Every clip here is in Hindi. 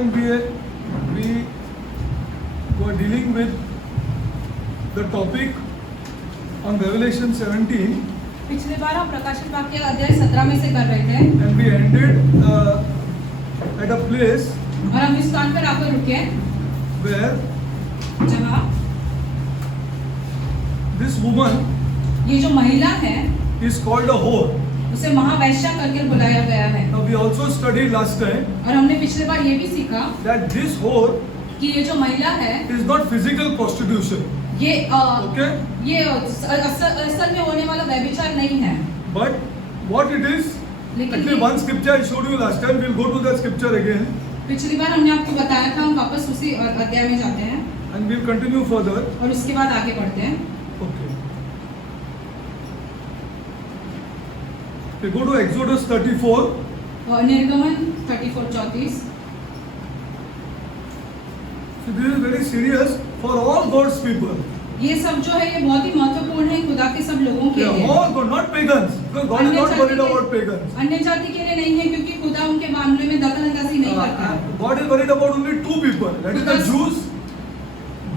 time we were dealing with the topic on Revelation 17 पिछली बार हम प्रकाशित वाक्य अध्याय 17 में से कर रहे थे and we ended at a place और हम इस स्थान पर आकर रुके where जहाँ this woman ये जो महिला है is called a whore. उसे महावैश्या करके बुलाया गया है। Now we also studied last time और हमने पिछली बार ये भी सीखा that this whore कि ये जो महिला है is not physical prostitution, ये okay? ये असल में होने वाला व्यभिचार नहीं है, But what it is, लेकिन actually one scripture I showed you last time. We'll go to that scripture again पिछली बार हमने आपको बताया था, हम वापस उसी अध्याय में जाते हैं and we'll continue further. और उसके बाद आगे बढ़ते हैं। Okay. We go to Exodus 34. और निर्गमन 34:34 So this is very serious for all God's people. ये सब जो है ये बहुत ही महत्वपूर्ण है खुदा के सब लोगों के They are लिए। all God, not pagans. Because God is not worried about pagans. अन्य जाति के लिए नहीं है क्योंकि खुदा उनके मामले में दखलअंदाजी नहीं करता है। God is worried about only two people. That is the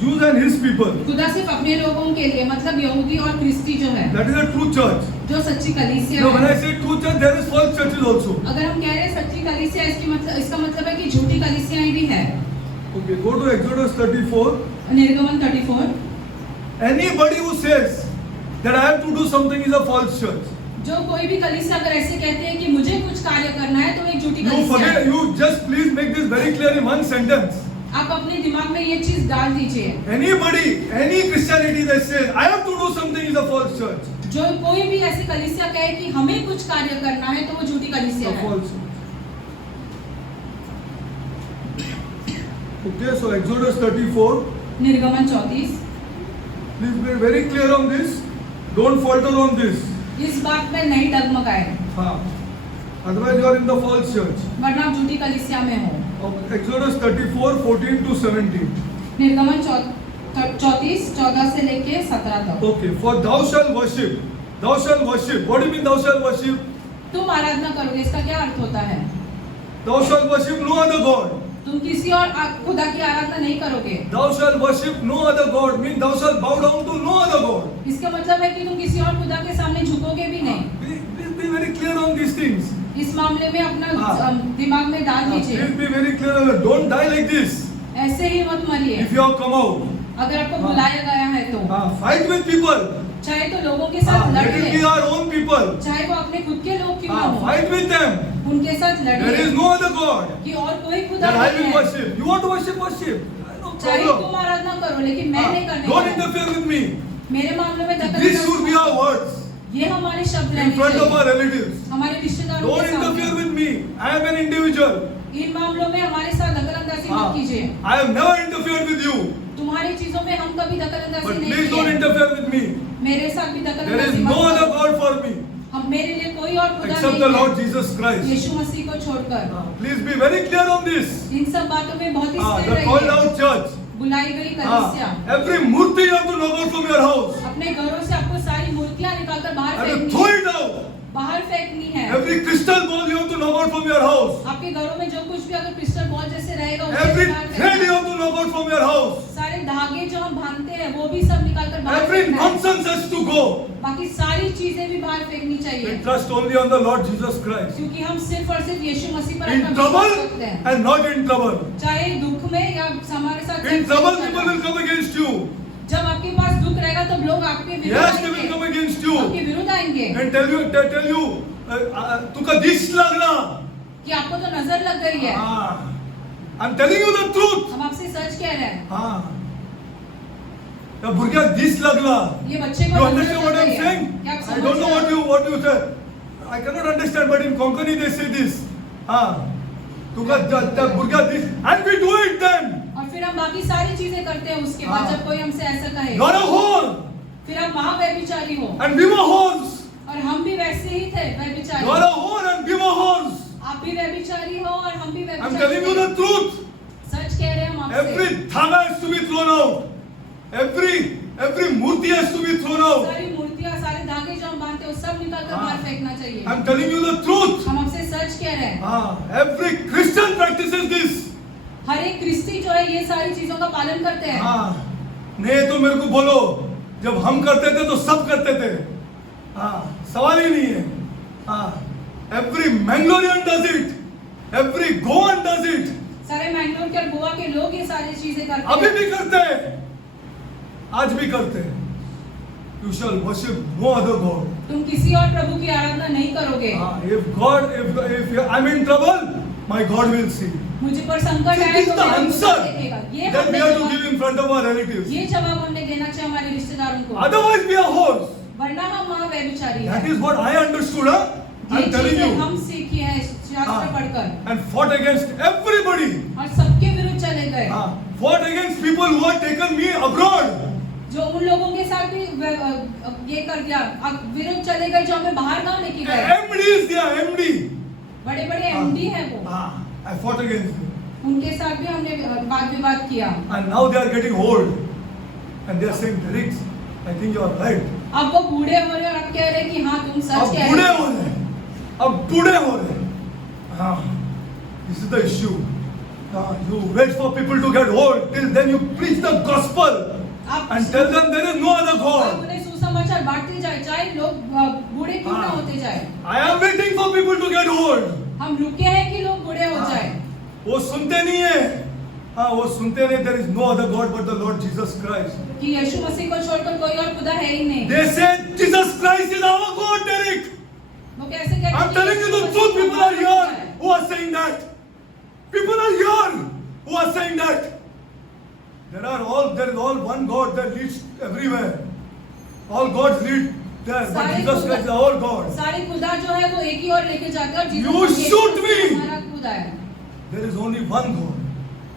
Jews and His people. खुदा सिर्फ अपने लोगों के लिए मतलब यहूदी और ख्रिस्ती जो है, That is the true church. जो सच्ची कलीसिया Now when है। I say true church, there is false churches also. अगर हम कह रहे हैं सच्ची कलीसिया इसका मतलब है कि झूठी कलीसियाएं भी है। Okay, go to Exodus 34. निर्गमन 34 Anybody who says that I have to do something is a false church. जो कोई भी कलीसिया अगर ऐसे कहते हैं कि मुझे कुछ कार्य करना है तो एक झूठी You कलीसिया forget. है। You just please make this very clear in one sentence. आप अपने दिमाग में ये चीज डाल दीजिए, Anybody, any Christianity that says I have to do something is a false church. जो कोई भी ऐसी कलीसिया कहे कि हमें कुछ कार्य करना है तो वो झूठी कलीसिया A है। false church. Okay, so Exodus 34. निर्गमन 34 Please be very clear on this. Don't falter on this. इस बात में नहीं डगमगाए, हाँ. Otherwise you are in the false church. वरना आप झूठी कलीसिया में हो। Exodus 34, 14 to 17. निर्गमन 34 14 से लेके 17 तक। Okay, for thou shalt worship. Thou shalt worship. What do you mean thou shalt worship? तुम आराधना करोगे, इसका क्या अर्थ होता है? Thou shalt worship no other God. तुम किसी और खुदा की आराधना नहीं करोगे। Thou shalt worship no other God. Means thou shalt bow down to no other God. इसका मतलब है कि तुम किसी और खुदा के सामने झुकोगे भी नहीं। Please be very clear on these things. इस मामले में अपना दिमाग में डाल दीजिए। Please be very clear on that. Don't die like this. ऐसे ही मत मरिए। If you have come out. अगर आपको बुलाया गया है तो Fight with people. चाहे तो लोगों के साथ Let it be लड़िए, our own people. चाहे वो अपने खुद के लोग क्यों ना हो, Fight with them. उनके साथ There लड़िए is no other God. कि और कोई खुदा That I नहीं will है। worship. You want to worship? Worship. No चाहे problem. तुम आराधना करो लेकिन मैं नहीं करने Don't वाला। interfere with me. मेरे मामले में These should be our words ये हमारे शब्द in रहने front of चाहिए our relatives. हमारे रिश्तेदारों Don't के interfere सामने। with me. I am an individual. इन मामलों में हमारे साथ दखलअंदाजी मत कीजिए। I have never interfered with you. तुम्हारी चीजों में हम कभी दखलअंदाजी But नहीं please don't किए। interfere with me. मेरे साथ भी There is दखलअंदाजी no मत other करो। God for me हम मेरे लिए कोई और खुदा except the नहीं Lord है Jesus Christ. यीशु मसीह को छोड़कर। Please be very clear on this. इन सब बातों में बहुत ही स्थिर The called रहिए। out church. बुलाई गई कलीसिया, Every murti you have to knock out from your house. अपने घरों से आपको सारी मूर्तियां निकालकर बाहर You have to फेंकनी throw है। it out. बाहर फेंकनी है। Every crystal ball you have to knock out from your house. आपके घरों में जो कुछ भी अगर क्रिस्टल बॉल जैसे रहेगा उसे Every बाहर thread फेंकना। you have to knock out from your house. सारे धागे जो हम बांधते हैं वो भी सब निकालकर बाहर Every फेंकना है। nonsense has to go. बाकी सारी चीजें भी बाहर फेंकनी चाहिए We trust only on the Lord Jesus Christ. क्योंकि हम सिर्फ और सिर्फ यीशु मसीह पर In अपना trouble विश्वास रखते हैं। and not in trouble. चाहे दुख में या हमारे साथ In trouble, people will come against you. जब आपके पास दुख रहेगा तब लोग आपके विरुद्ध Yes, they will आएंगे, come against you आपके विरुद्ध आएंगे and tell you, तुका दिस लागला. कि आपको तो नजर लग गई है। I'm telling you the truth. हम आपसे सच कह रहे हैं। त्या भुरग्याक दिस लागला. ये बच्चे You को नजर understand what लग I'm गई है। saying? क्या आप I समझ don't know रहे हो? what you said. I cannot understand, but in Konkani they say this. तुका त्या भुरग्याक this, and we do it then. और फिर हम बाकी सारी चीजें करते हैं उसके बाद जब कोई हमसे ऐसा कहे You're a whore, फिर हम महाव्यभिचारी हो and we were whores. और हम भी वैसे ही थे व्यभिचारी। You're a whore, and we were whores. आप भी व्यभिचारी हो और हम भी I'm व्यभिचारी telling you थे। the truth. सच कह रहे हैं हम आपसे। Every dhaga has to be thrown out. Every murti has to be thrown out. सारी मूर्तियां सारे धागे जो हम बांधते हैं वो सब निकाल कर बाहर फेंकना चाहिए। I'm telling you the truth. हम आपसे सच कह रहे हैं। Every Christian practices this. हर एक क्रिस्ती जो है ये सारी चीजों का पालन करते हैं। हाँ, नहीं तो मेरे को बोलो, जब हम करते थे तो सब करते थे। हाँ, सवाल ही नहीं है। हाँ, every Mangalorean does it, every Goan does it. सारे मैंगलोर के और गोवा के लोग ये सारी चीजें करते अभी हैं। भी करते हैं, आज भी करते हैं। You shall worship no other god. तुम किसी और प्रभु की आराधना नहीं करोगे। If I'm in trouble, my God will see. मुझे पर संकट See, आए this is तो the मेरा answer खुदा देखेगा। ये that we हमने have to जवाब- give in front of our relatives. ये जवाब हमने देना चाहिए हमारे रिश्तेदारों को। Otherwise, we are whores. वरना हम वहाँ व्यभिचारी That हैं। is what I understood. Huh? ये I'm telling चीजें you. हम सीखी हैं शास्त्र हाँ, पढ़कर and fought against everybody. और सबके विरुद्ध चले गए। हाँ, fought against people who had taken me abroad. जो उन लोगों के साथ भी ये कर दिया, विरुद्ध चले गए जो हमें बाहर गांव लेके गए। MD is there, MD. बड़े बड़े एमडी हैं वो, हाँ, I fought against them. उनके साथ भी हमने वाद विवाद किया। And now they are getting old. And they are saying, Derek, I think you are right. अब वो बूढ़े हो रहे हैं और अब कह रहे हैं कि हाँ तुम अब सच कह बूढ़े रहे हो हो। रहे हैं, अब बूढ़े हो रहे हैं। हाँ, this is the issue. You wait for people to get old, till then you preach the gospel and tell them there is no other आप God. उन्हें सुसमाचार बांटते जाए, चाहे लोग बूढ़े क्यों ना हाँ। होते जाए। I am waiting for people to get old. हम रुके हैं कि लोग बूढ़े हो जाए। वो सुनते नहीं है। हाँ, वो सुनते नहीं। There is no other God but the Lord Jesus Christ. कि यीशु मसीह को छोड़कर कोई और खुदा है ही नहीं। They say Jesus Christ is our God, Derek. वो कैसे कहते हैं I'm कि telling you Yeshu the Masih truth. People are हमारा खुदा here है। who are saying that. People are here who are saying that. There is all one God that leads everywhere. All gods lead there, but सारे Jesus खुदा- Christ is our God. सारे खुदा जो है वो एक ही ओर लेके जाते हैं और You यीशु shoot me. मसीह हमारा खुदा है। There is only one God.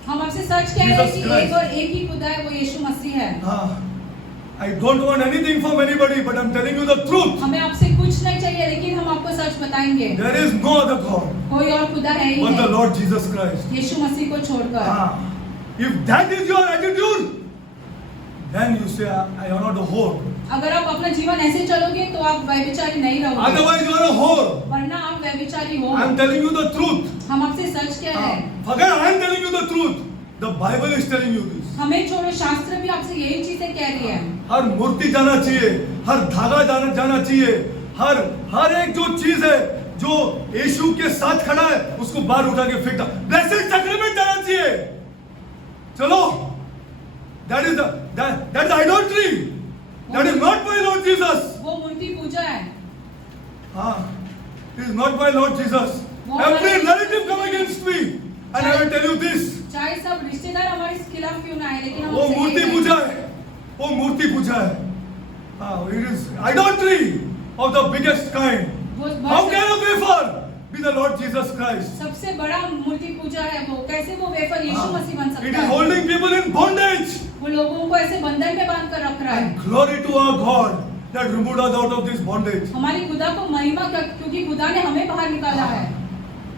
हम आपसे सच कह रहे हैं कि Jesus Christ. एक और एक ही खुदा है, वो यीशु मसीह है। Ah, I don't want anything from anybody, but I'm telling you the truth. हमें आपसे कुछ नहीं चाहिए, लेकिन हम आपको सच बताएंगे। There is no other God कोई और खुदा है ही but the नहीं, Lord Jesus Christ. यीशु मसीह को छोड़कर। Ah, if that is your attitude, then you say, I am not a whore. अगर आप अपना जीवन ऐसे चलोगे तो आप व्यभिचारी नहीं रहोगे, Otherwise, you are a whore. वरना आप व्यभिचारी हो। I'm telling you the truth. हम आपसे सच कह रहे हैं। Forget I am telling you the truth. The Bible is telling you this. हमें छोड़ो, शास्त्र भी आपसे यही चीजें कह रही है। हर मूर्ति जाना चाहिए, हर धागा जाना चाहिए, हर एक जो चीज है जो यीशु के साथ खड़ा है उसको बाहर उठा के फेंकता। ब्लेसेड सैक्रेमेंट जाना चाहिए। चलो, that's idolatry. That is not my Lord Jesus. वो मूर्ति पूजा है। हाँ, it is not my Lord Jesus. वो Every हमारे- relative come against me, and I will tell you this. चाहे सब रिश्तेदार हमारे खिलाफ क्यों ना आए, लेकिन हम वो आपसे मूर्ति यही पूजा है, वो मूर्ति पूजा है। हाँ, it is idolatry of the biggest kind. वो How बहुत- can a wafer be the Lord Jesus Christ? सबसे बड़ा मूर्ति पूजा है वो। कैसे वो वेफर यीशु मसीह बन It सकता is है? holding people in bondage. वो लोगों को ऐसे बंधन में बांध कर रख रहा है। And glory to our God that removed us out of this bondage. हमारी खुदा को महिमा क्योंकि खुदा ने हमें बाहर निकाला है।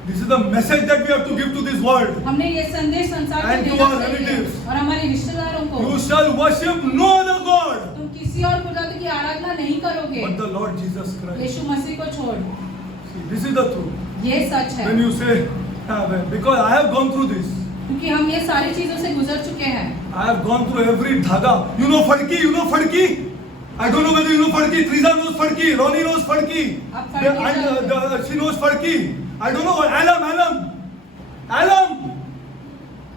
This is the message that we have to give to this world. हमने ये संदेश संसार को And to देना our चाहिए relatives. और हमारे रिश्तेदारों को। You shall worship no other God तुम किसी और खुदा की आराधना नहीं करोगे, but the Lord Jesus Christ. यीशु मसीह को छोड़। See, this is the truth. ये सच है, When you say, because I have gone through this. क्योंकि हम ये सारी चीजों से गुजर चुके हैं। I have gone through every dhaga. You know Fadki? I don't know whether you know Fadki. Triza knows Fadki. Ronnie knows Fadki. आप Fadki जानते She knows Fadki. I don't know what. Alam.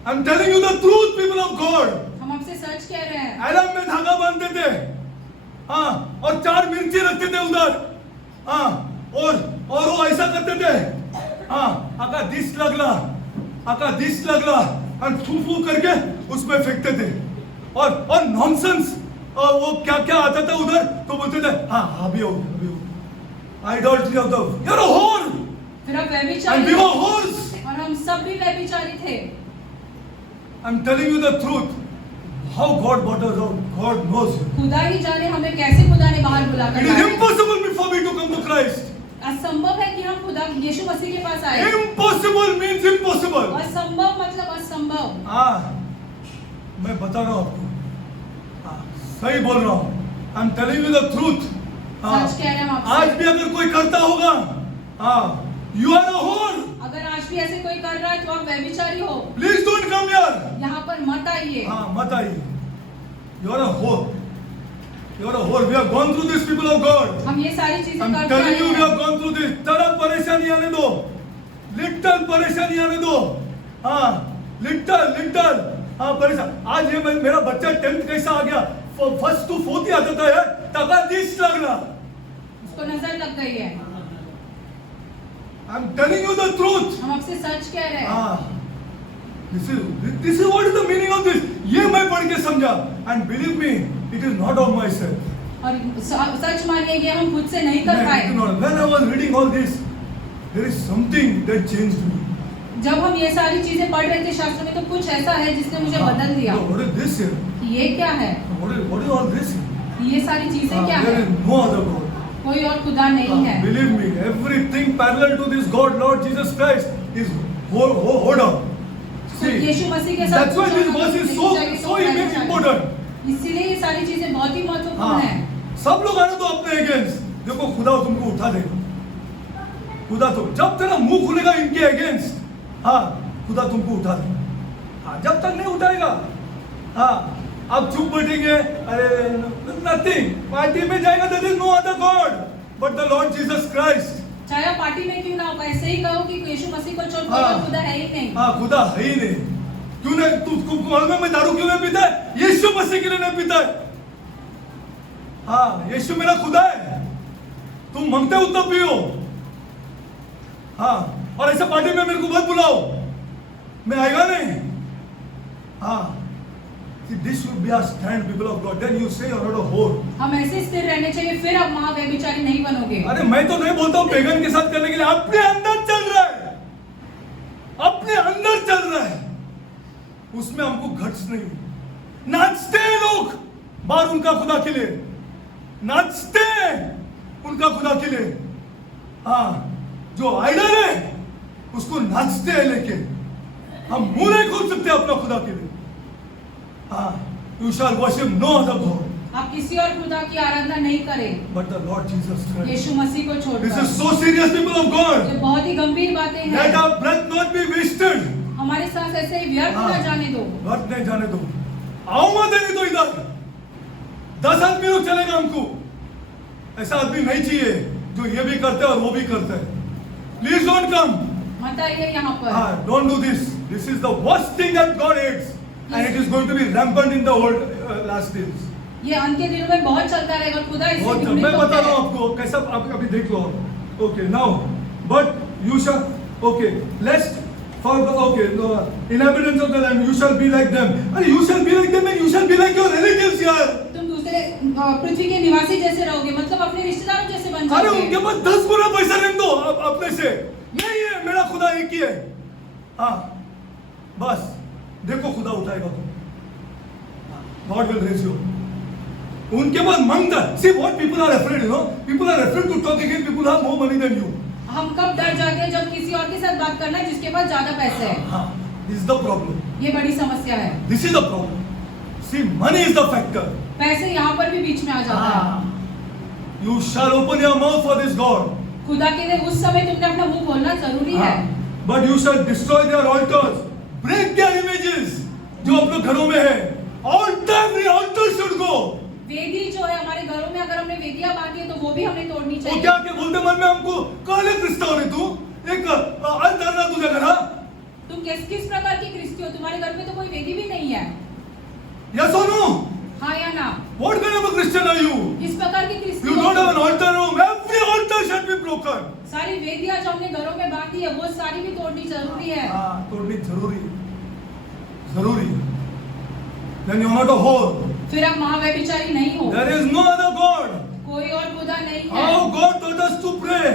I'm telling you the truth, people of God. हम आपसे सच कह रहे हैं। आलम में धागा बांधते थे, हाँ, और 4 मिर्ची रखते थे उधर, हाँ, और वो ऐसा करते थे, हाँ, आका दिस लगला, और थू करके उसमें फेंकते थे, और नॉनसेंस, और वो क्या आता था उधर, तो बोलते थे, हाँ, अभी हो, idolatry of the, you're a whore, फिर आप and व्यभिचारी we were whores. और हम सब भी व्यभिचारी थे। I'm telling you the truth. How God brought us out, God knows it. खुदा ही जाने हमें कैसे खुदा ने बाहर बुला It कर is लाया। impossible for me to come to Christ. असंभव है कि हम खुदा यीशु मसीह के पास आए। Impossible means impossible. असंभव मतलब असंभव। हाँ, मैं बता रहा हूँ आपको, हाँ, सही बोल रहा हूँ। I'm telling you the truth. हाँ, सच कह रहे हैं हम आपसे। आज भी अगर कोई करता होगा, हाँ, you are a whore. अगर आज भी ऐसे कोई कर रहा है तो आप व्यभिचारी हो। Please don't come here. यहाँ पर मत आइए। हाँ मत आइए। यू आर अ होर, you are a whore. We have gone through this, people of God. हम ये सारी चीजें आई एम करते टेलिंग यू, वी हैं। Have gone through this. थोड़ा परेशानी आने दो, लिटिल परेशानी आने दो। हाँ लिटिल हाँ परेशान। आज ये मेरा बच्चा 10th कैसा आ गया, फर्स्ट टू फोर्थ ही आता था यार, तका दिस लगना। उसको नजर लग गई है। आई am telling you the truth. हम आपसे सच कह रहे हैं। हाँ, this is what is the meaning of this. ये मैं पढ़ के समझा, and believe me it is not of my self. और सच मानिए ये हम खुद से नहीं कर पाए। When I was reading all this, there is something that changed me. जब हम ये सारी चीजें पढ़ रहे थे शास्त्र में तो कुछ ऐसा है जिसने मुझे बदल दिया। What is this here? कि ये क्या है? What is all this here? ये सारी चीजें क्या There है? is no other God. कोई और खुदा नहीं है। Believe me, everything parallel to this God, Lord Jesus Christ, is hold on. See, यीशु मसीह के साथ that's why this verse is so important. इसीलिए ये सारी चीजें बहुत ही महत्वपूर्ण हाँ, है। सब लोग आने तो अपने अगेंस्ट। देखो खुदा तुमको उठा देगा। खुदा तो जब तेरा मुंह खुलेगा इनके अगेंस्ट, हाँ खुदा तुमको उठा देगा। हाँ जब तक नहीं उठाएगा, हाँ आप चुप बैठेंगे, अरे नथिंग। पार्टी में जाएगा, there is no other God but the Lord Jesus Christ. चाहे आप पार्टी में क्यों ना हो, ऐसे ही कहो कि यीशु मसीह को छोड़ हाँ। खुदा है ही नहीं। हाँ खुदा है ही नहीं। क्यों नहीं? तू मालूम है मैं दारू क्यों नहीं पीता है? यीशु मसीह के लिए नहीं पीता है। हाँ यीशु मेरा खुदा है। तुम मांगते हो उतना पियो। हाँ और ऐसे पार्टी में मेरे को मत बुलाओ, मैं आएगा नहीं। हाँ this should be our stand, people of God. Then you say you're not a whore. हम ऐसे स्थिर रहने चाहिए, फिर आप महाव्यभिचारी नहीं बनोगे। अरे मैं तो नहीं बोलता हूँ पेगन के साथ करने के लिए, अपने अंदर चल रहा है, अपने अंदर चल रहा है, उसमें हमको घट्स नहीं। नाचते हैं लोग बाहर उनका खुदा के लिए, नाचते हैं उनका खुदा के लिए। हाँ जो आइडल है उसको नाचते हैं लेके, हम मुंह नहीं खोल सकते अपना खुदा के लिए। हाँ you shall worship no other God आप किसी और खुदा की आराधना नहीं करें but the Lord Jesus Christ. यीशु मसीह को छोड़कर। This is so serious, people of God. ये बहुत ही गंभीर बातें Let हैं। our breath not be wasted. हमारे सांस ऐसे ही व्यर्थ हाँ। ना जाने दो। व्यर्थ नहीं जाने दो। आऊंगा देने दो इधर। 10 आदमी लोग चलेगा हमको। ऐसा आदमी नहीं चाहिए जो ये भी करते है और वो भी करते है। Please don't come. मत आइए यहाँ पर। हाँ, don't do this. This is the worst thing that God hates, and it is going to be rampant in the whole last days. ये अंत के दिनों में बहुत चलता रहेगा, खुदा इससे बहुत घृणित मैं होता बता रहा है। हूँ आपको कैसा, आप अभी देख लो। Okay, now, but you shall, okay, lest for the, okay, the inhabitants of the land, you shall be like them. अरे you shall be like them and you shall be like your relatives यार। तुम दूसरे पृथ्वी के निवासी जैसे रहोगे, मतलब अपने रिश्तेदारों जैसे बन अरे जाओगे। उनके पास 10 गुना पैसा रख दो अपने से। यही है मेरा खुदा, एक ही है। हाँ बस देखो खुदा उठाएगा तुम। God will raise you. उनके पास मांगता। See what people are afraid, you know? People are afraid to talk again. People have more money than you. हम कब डर जाते हैं जब किसी और के साथ बात करना है जिसके पास ज्यादा पैसे है। हाँ, this is the problem. ये बड़ी समस्या है। This is the problem. See, money is the factor. पैसे यहाँ पर भी बीच में आ जाता है। You shall open your mouth for this God. खुदा के लिए उस समय तुमने अपना मुंह खोलना जरूरी है। But you shall destroy their altars, break their images. जो अपने घरों में है, every altar should go. वेदी जो है हमारे घरों में, अगर हमने वेदियां बांधी है तो वो भी हमें तोड़नी वो चाहिए। क्या के बोलते मन में हमको, काले क्रिस्तान है तू, एक अल्टर ना तुझे घर। तुम किस प्रकार की क्रिस्ती हो? तुम्हारे घर में तो कोई वेदी भी नहीं है। Yes or no? हाँ या ना? What kind of a Christian are you? किस प्रकार की क्रिस्ती You हो don't have तुम? an altar room. Every altar should be broken. सारी वेदियां जो हमने घरों में बांधी है वो सारी भी तोड़नी जरूरी है। हाँ, तोड़नी जरूरी, जरूरी। Then you are not a whore. फिर आप महाव्यभिचारी नहीं हो। There is no other God. कोई और खुदा नहीं है। How God taught us to pray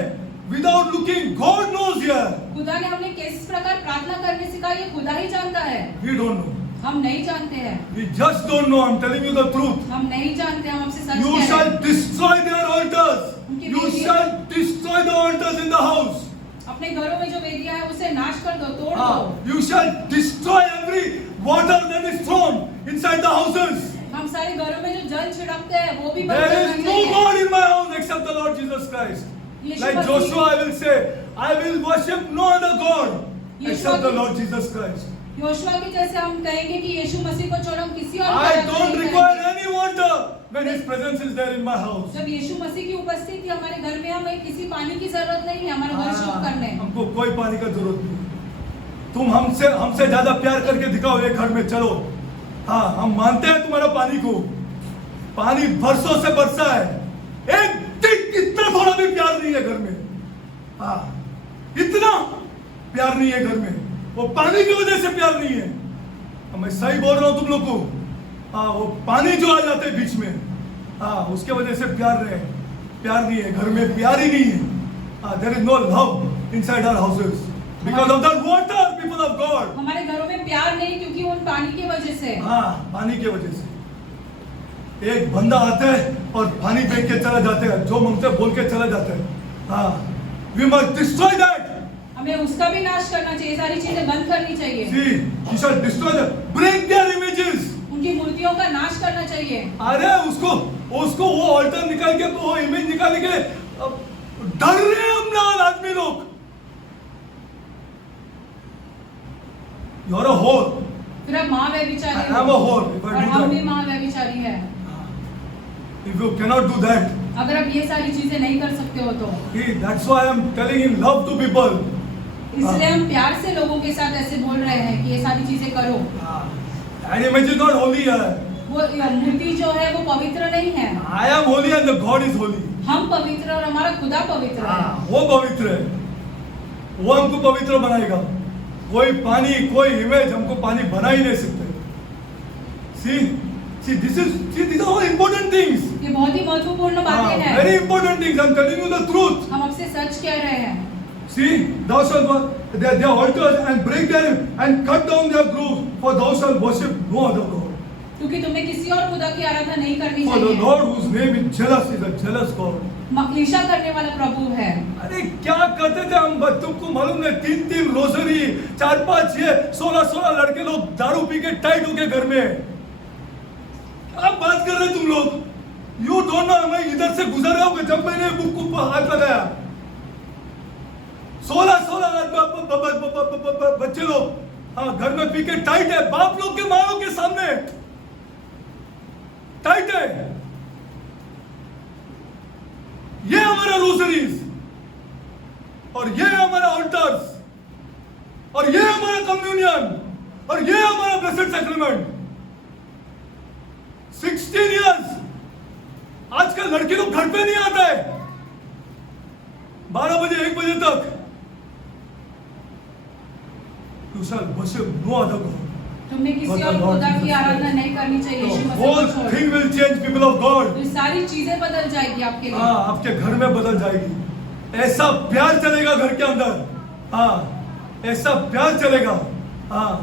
without looking. God knows here. खुदा ने हमें किस प्रकार प्रार्थना करने सिखाई ये खुदा ही जानता है। We don't know. हम नहीं जानते हैं। We just don't know. I'm telling you the truth. हम नहीं जानते, हम आपसे सच You कह रहे shall हैं। destroy their altars. उनकी You वेदियां- shall destroy the altars in the house. अपने घरों में जो वेदियां है उसे नाश कर दो, तोड़ Ah, दो। you shall destroy every water that is thrown inside the houses. हम सारे घरों में जो जल छिड़कते हैं वो भी बंद There करना is no चाहिए। God in my house except the Lord Jesus Christ. Yeshu Like Masih- Joshua, I will say, I will worship no other God. except the Lord Jesus Christ. Joshua के जैसे हम कहेंगे कि यीशु मसीह को छोड़ हम किसी और को I आराधना don't नहीं require करेंगे। any water when His presence is there in my house. जब यीशु मसीह की उपस्थिति हमारे घर में, हमें किसी पानी की जरूरत नहीं है हमारा घर शुद्ध करने। हमको कोई पानी का जरूरत नहीं। तुम हमसे ज्यादा प्यार करके दिखाओ एक घर में, चलो। हाँ, हम मानते हैं तुम्हारा पानी को। पानी बरसों से बरसा है, एक दिन इतना थोड़ा भी प्यार नहीं है घर में। हाँ, इतना प्यार नहीं है घर में, वो पानी की वजह से प्यार नहीं है। मैं सही बोल रहा हूं तुम लोग को। हाँ, वो पानी जो आ जाते हैं बीच में, हाँ, उसके वजह से प्यार नहीं है घर में, प्यार ही नहीं है। There is no love inside our houses because of the water, people of God. हमारे घरों में प्यार नहीं क्योंकि उन पानी की वजह से। हाँ, पानी की वजह से। एक बंदा आता है और पानी फेंक के चला जाता है, जो मुंह से बोल के चला जाता है। हाँ, वी मस्ट डिस्ट्रॉय दैट। हमें उसका भी नाश करना चाहिए, सारी चीजें बंद करनी चाहिए। See, you shall destroy them, break their images. उनकी मूर्तियों का नाश करना चाहिए। अरे उसको वो ऑल्टर निकाल के, वो इमेज निकाल के डर रहे हैं हम ना आदमी लोग। You're a whore. फिर आप माँ व्यभिचारी I am a whore if और I do हम भी that. माँ व्यभिचारी है। If you cannot do that, अगर आप ये सारी चीजें नहीं कर सकते हो तो that's why I am telling in love to people. इसलिए हम प्यार से लोगों के साथ ऐसे बोल रहे हैं कि ये सारी चीजें करो। That image is not holy है। वो मूर्ति जो है वो पवित्र नहीं है। I am holy and the God is holy. हम पवित्र और हमारा खुदा पवित्र है। वो पवित्र है, वो हमको पवित्र बनाएगा। कोई पानी, कोई इमेज हमको पानी बना ही नहीं सकते। these are all important things. ये बहुत ही महत्वपूर्ण बातें हैं। Very important things. I'm telling you the truth. हम आपसे सच कह रहे हैं। See, thou shalt their altars and break them and cut down their groves, for thou shalt worship no other God. क्योंकि तुम्हें किसी और खुदा की आराधना नहीं करनी For the चाहिए। Lord whose name is jealous is a jealous God. ईर्ष्या करने वाला प्रभु है। अरे क्या करते थे हम, तुमको मालूम है, 3 रोजरी, 4-5 ये 16 लड़के लोग दारू पी के टाइट होके घर में। क्या बात कर रहे तुम लोग? यू डोंट नो, मैं इधर से गुजर रहा हूँ जब मैंने बुक को हाथ लगाया। 16 बच्चे लोग, हाँ, घर में पी के टाइट है, बाप लोग के, माँ लोग के सामने टाइट है। ये हमारा रोजरीज और ये हमारा ऑल्टर्स और ये हमारा कम्युनियन और ये हमारा ब्लेसेड सैक्रेमेंट। 16 इयर्स, आजकल लड़के लोग घर पे नहीं आता है 12 बजे 1 बजे तक। You shall worship no other God. तुमने किसी और खुदा की आराधना नहीं करनी चाहिए। यीशु मसीह Whole को छोड़। thing will change, people of God. तो सारी चीजें बदल जाएगी आपके लिए। हाँ, आपके घर में बदल जाएगी। ऐसा प्यार चलेगा घर के अंदर। हाँ, ऐसा प्यार चलेगा। हाँ,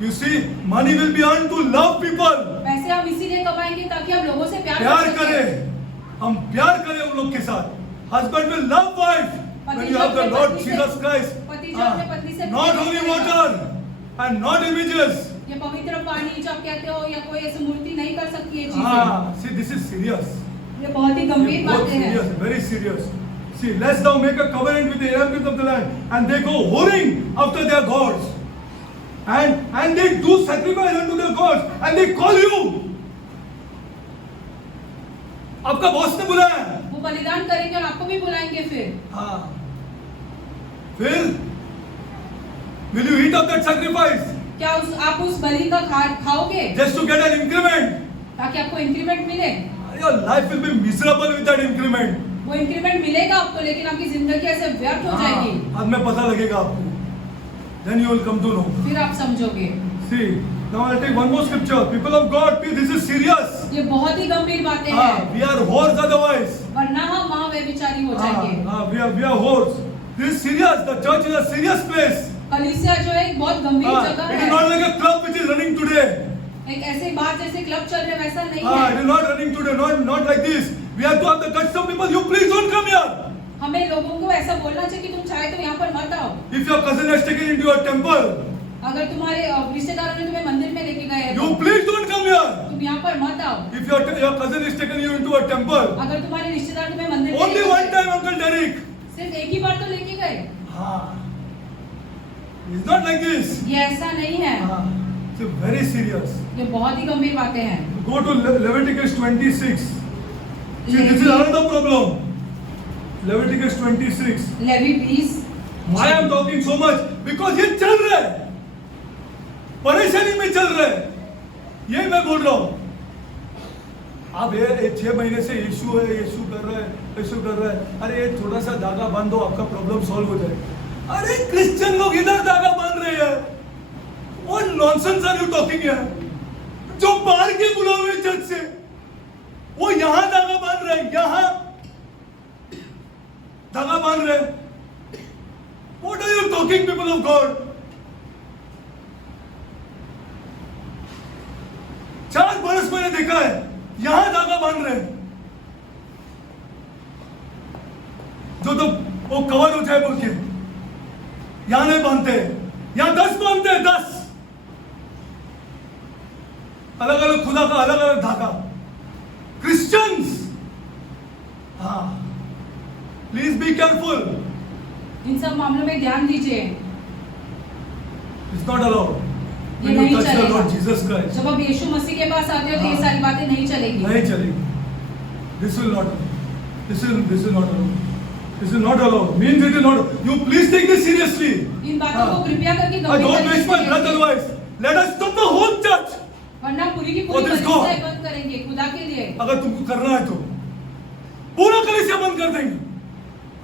you see, money will be earned to love people. पैसे हम इसीलिए कमाएंगे ताकि हम लोगों से प्यार प्यार कर सकें। करें, हम प्यार करें उन लोग के साथ। Husband will love wife when you have the Lord Jesus Christ. पति जो अपने पत्नी से Not प्यार only करेगा। water and not images. ये पवित्र पानी जो आप कहते हो या कोई ऐसी मूर्ति नहीं कर सकती ये चीजें। हाँ, see, this is serious. ये बहुत ही गंभीर बहुत बातें हैं। serious, very serious. See, lest thou make a covenant with the inhabitants of the land, and they go whoring after their gods, and they do sacrifice unto their gods, and they call you. आपका बॉस ने बुलाया। वो बलिदान करेंगे और आपको भी बुलाएंगे फिर। हाँ, फिर will you eat of that sacrifice क्या आप उस बलि का खाओगे just to get an increment? ताकि आपको इंक्रीमेंट मिले? Your life will be miserable with that increment. वो इंक्रीमेंट मिलेगा आपको, लेकिन आपकी जिंदगी ऐसे व्यर्थ हो जाएगी। बाद में पता लगेगा आपको। Then you will come to know. फिर आप समझोगे। See, now I'll take one more scripture. People of God, please, this is serious. ये बहुत ही गंभीर बातें हैं। We are whores otherwise. वरना हम माँ व्यभिचारी हो जाएंगे। We are whores. This is serious. The church is a serious place. कलीसिया जो है एक बहुत गंभीर जगह It है। is not like a club which is running today. एक ऐसे बात जैसे क्लब चल रहे वैसा नहीं It है। is not running today. Not like this. We have to have the guts of people. You please don't come here. हमें लोगों को ऐसा बोलना चाहिए कि तुम चाहे तो यहाँ पर मत आओ। If your cousin has taken into your temple, अगर तुम्हारे रिश्तेदारों ने तुम्हें मंदिर में लेके गए हैं you तो please don't come here. तुम यहाँ पर मत आओ। If your cousin is taken you into a temple, अगर तुम्हारे रिश्तेदार तुम्हें मंदिर में only लेके one गए, time, Uncle Derek. सिर्फ एक ही बार तो लेके गए। हाँ, It's not like this. ये ऐसा नहीं है, It's very serious. ये बहुत ही गंभीर बातें हैं। Go to Leviticus 26. See, this is another problem. Leviticus 26. Levi 20। Why I am talking so much? Because ये चल रहा है, परेशानी में चल रहा है, ये मैं बोल रहा हूँ। अब ये 6 महीने से यीशु है, यीशु कर रहा है, यीशु कर रहा है। अरे ये थोड़ा सा धागा बांध दो, आपका प्रॉब्लम सॉल्व हो जाएगा। अरे क्रिश्चियन लोग इधर धागा बांध रहे हैं, What nonsense are you talking here? जो बाहर के बुलाए हुए चर्च से, वो यहाँ धागा बांध रहे हैं, यहाँ धागा बांध रहे हैं। What are you talking, people of God? 4 बरस मैंने देखा है, यहाँ धागा बांध रहे हैं। जो तो वो कवर हो जाए बोल के, यहाँ नहीं बांधते, यहाँ 10 बांधते हैं, 10 अलग अलग खुदा का अलग अलग धागा। क्रिश्चियंस, हाँ, प्लीज बी केयरफुल। इन सब मामलों में ध्यान दीजिए। It's not allowed. ये नहीं touch the चलेगा। Lord Jesus Christ, जब आप यीशु मसीह के पास आते हो तो ये सारी बातें नहीं चलेगी। नहीं चलेगी। This will not. This is not allowed. This is not allowed. Means it is not. You please take this seriously. इन बातों को कृपया करके I गंभीर don't तरीके waste से my breath लीजिए। otherwise. Let us stop the whole church. वरना पूरी की Oh, पूरी this कलीसिया God. बंद करेंगे खुदा के लिए। अगर तुमको करना है तो पूरा कलीसिया बंद कर देंगे।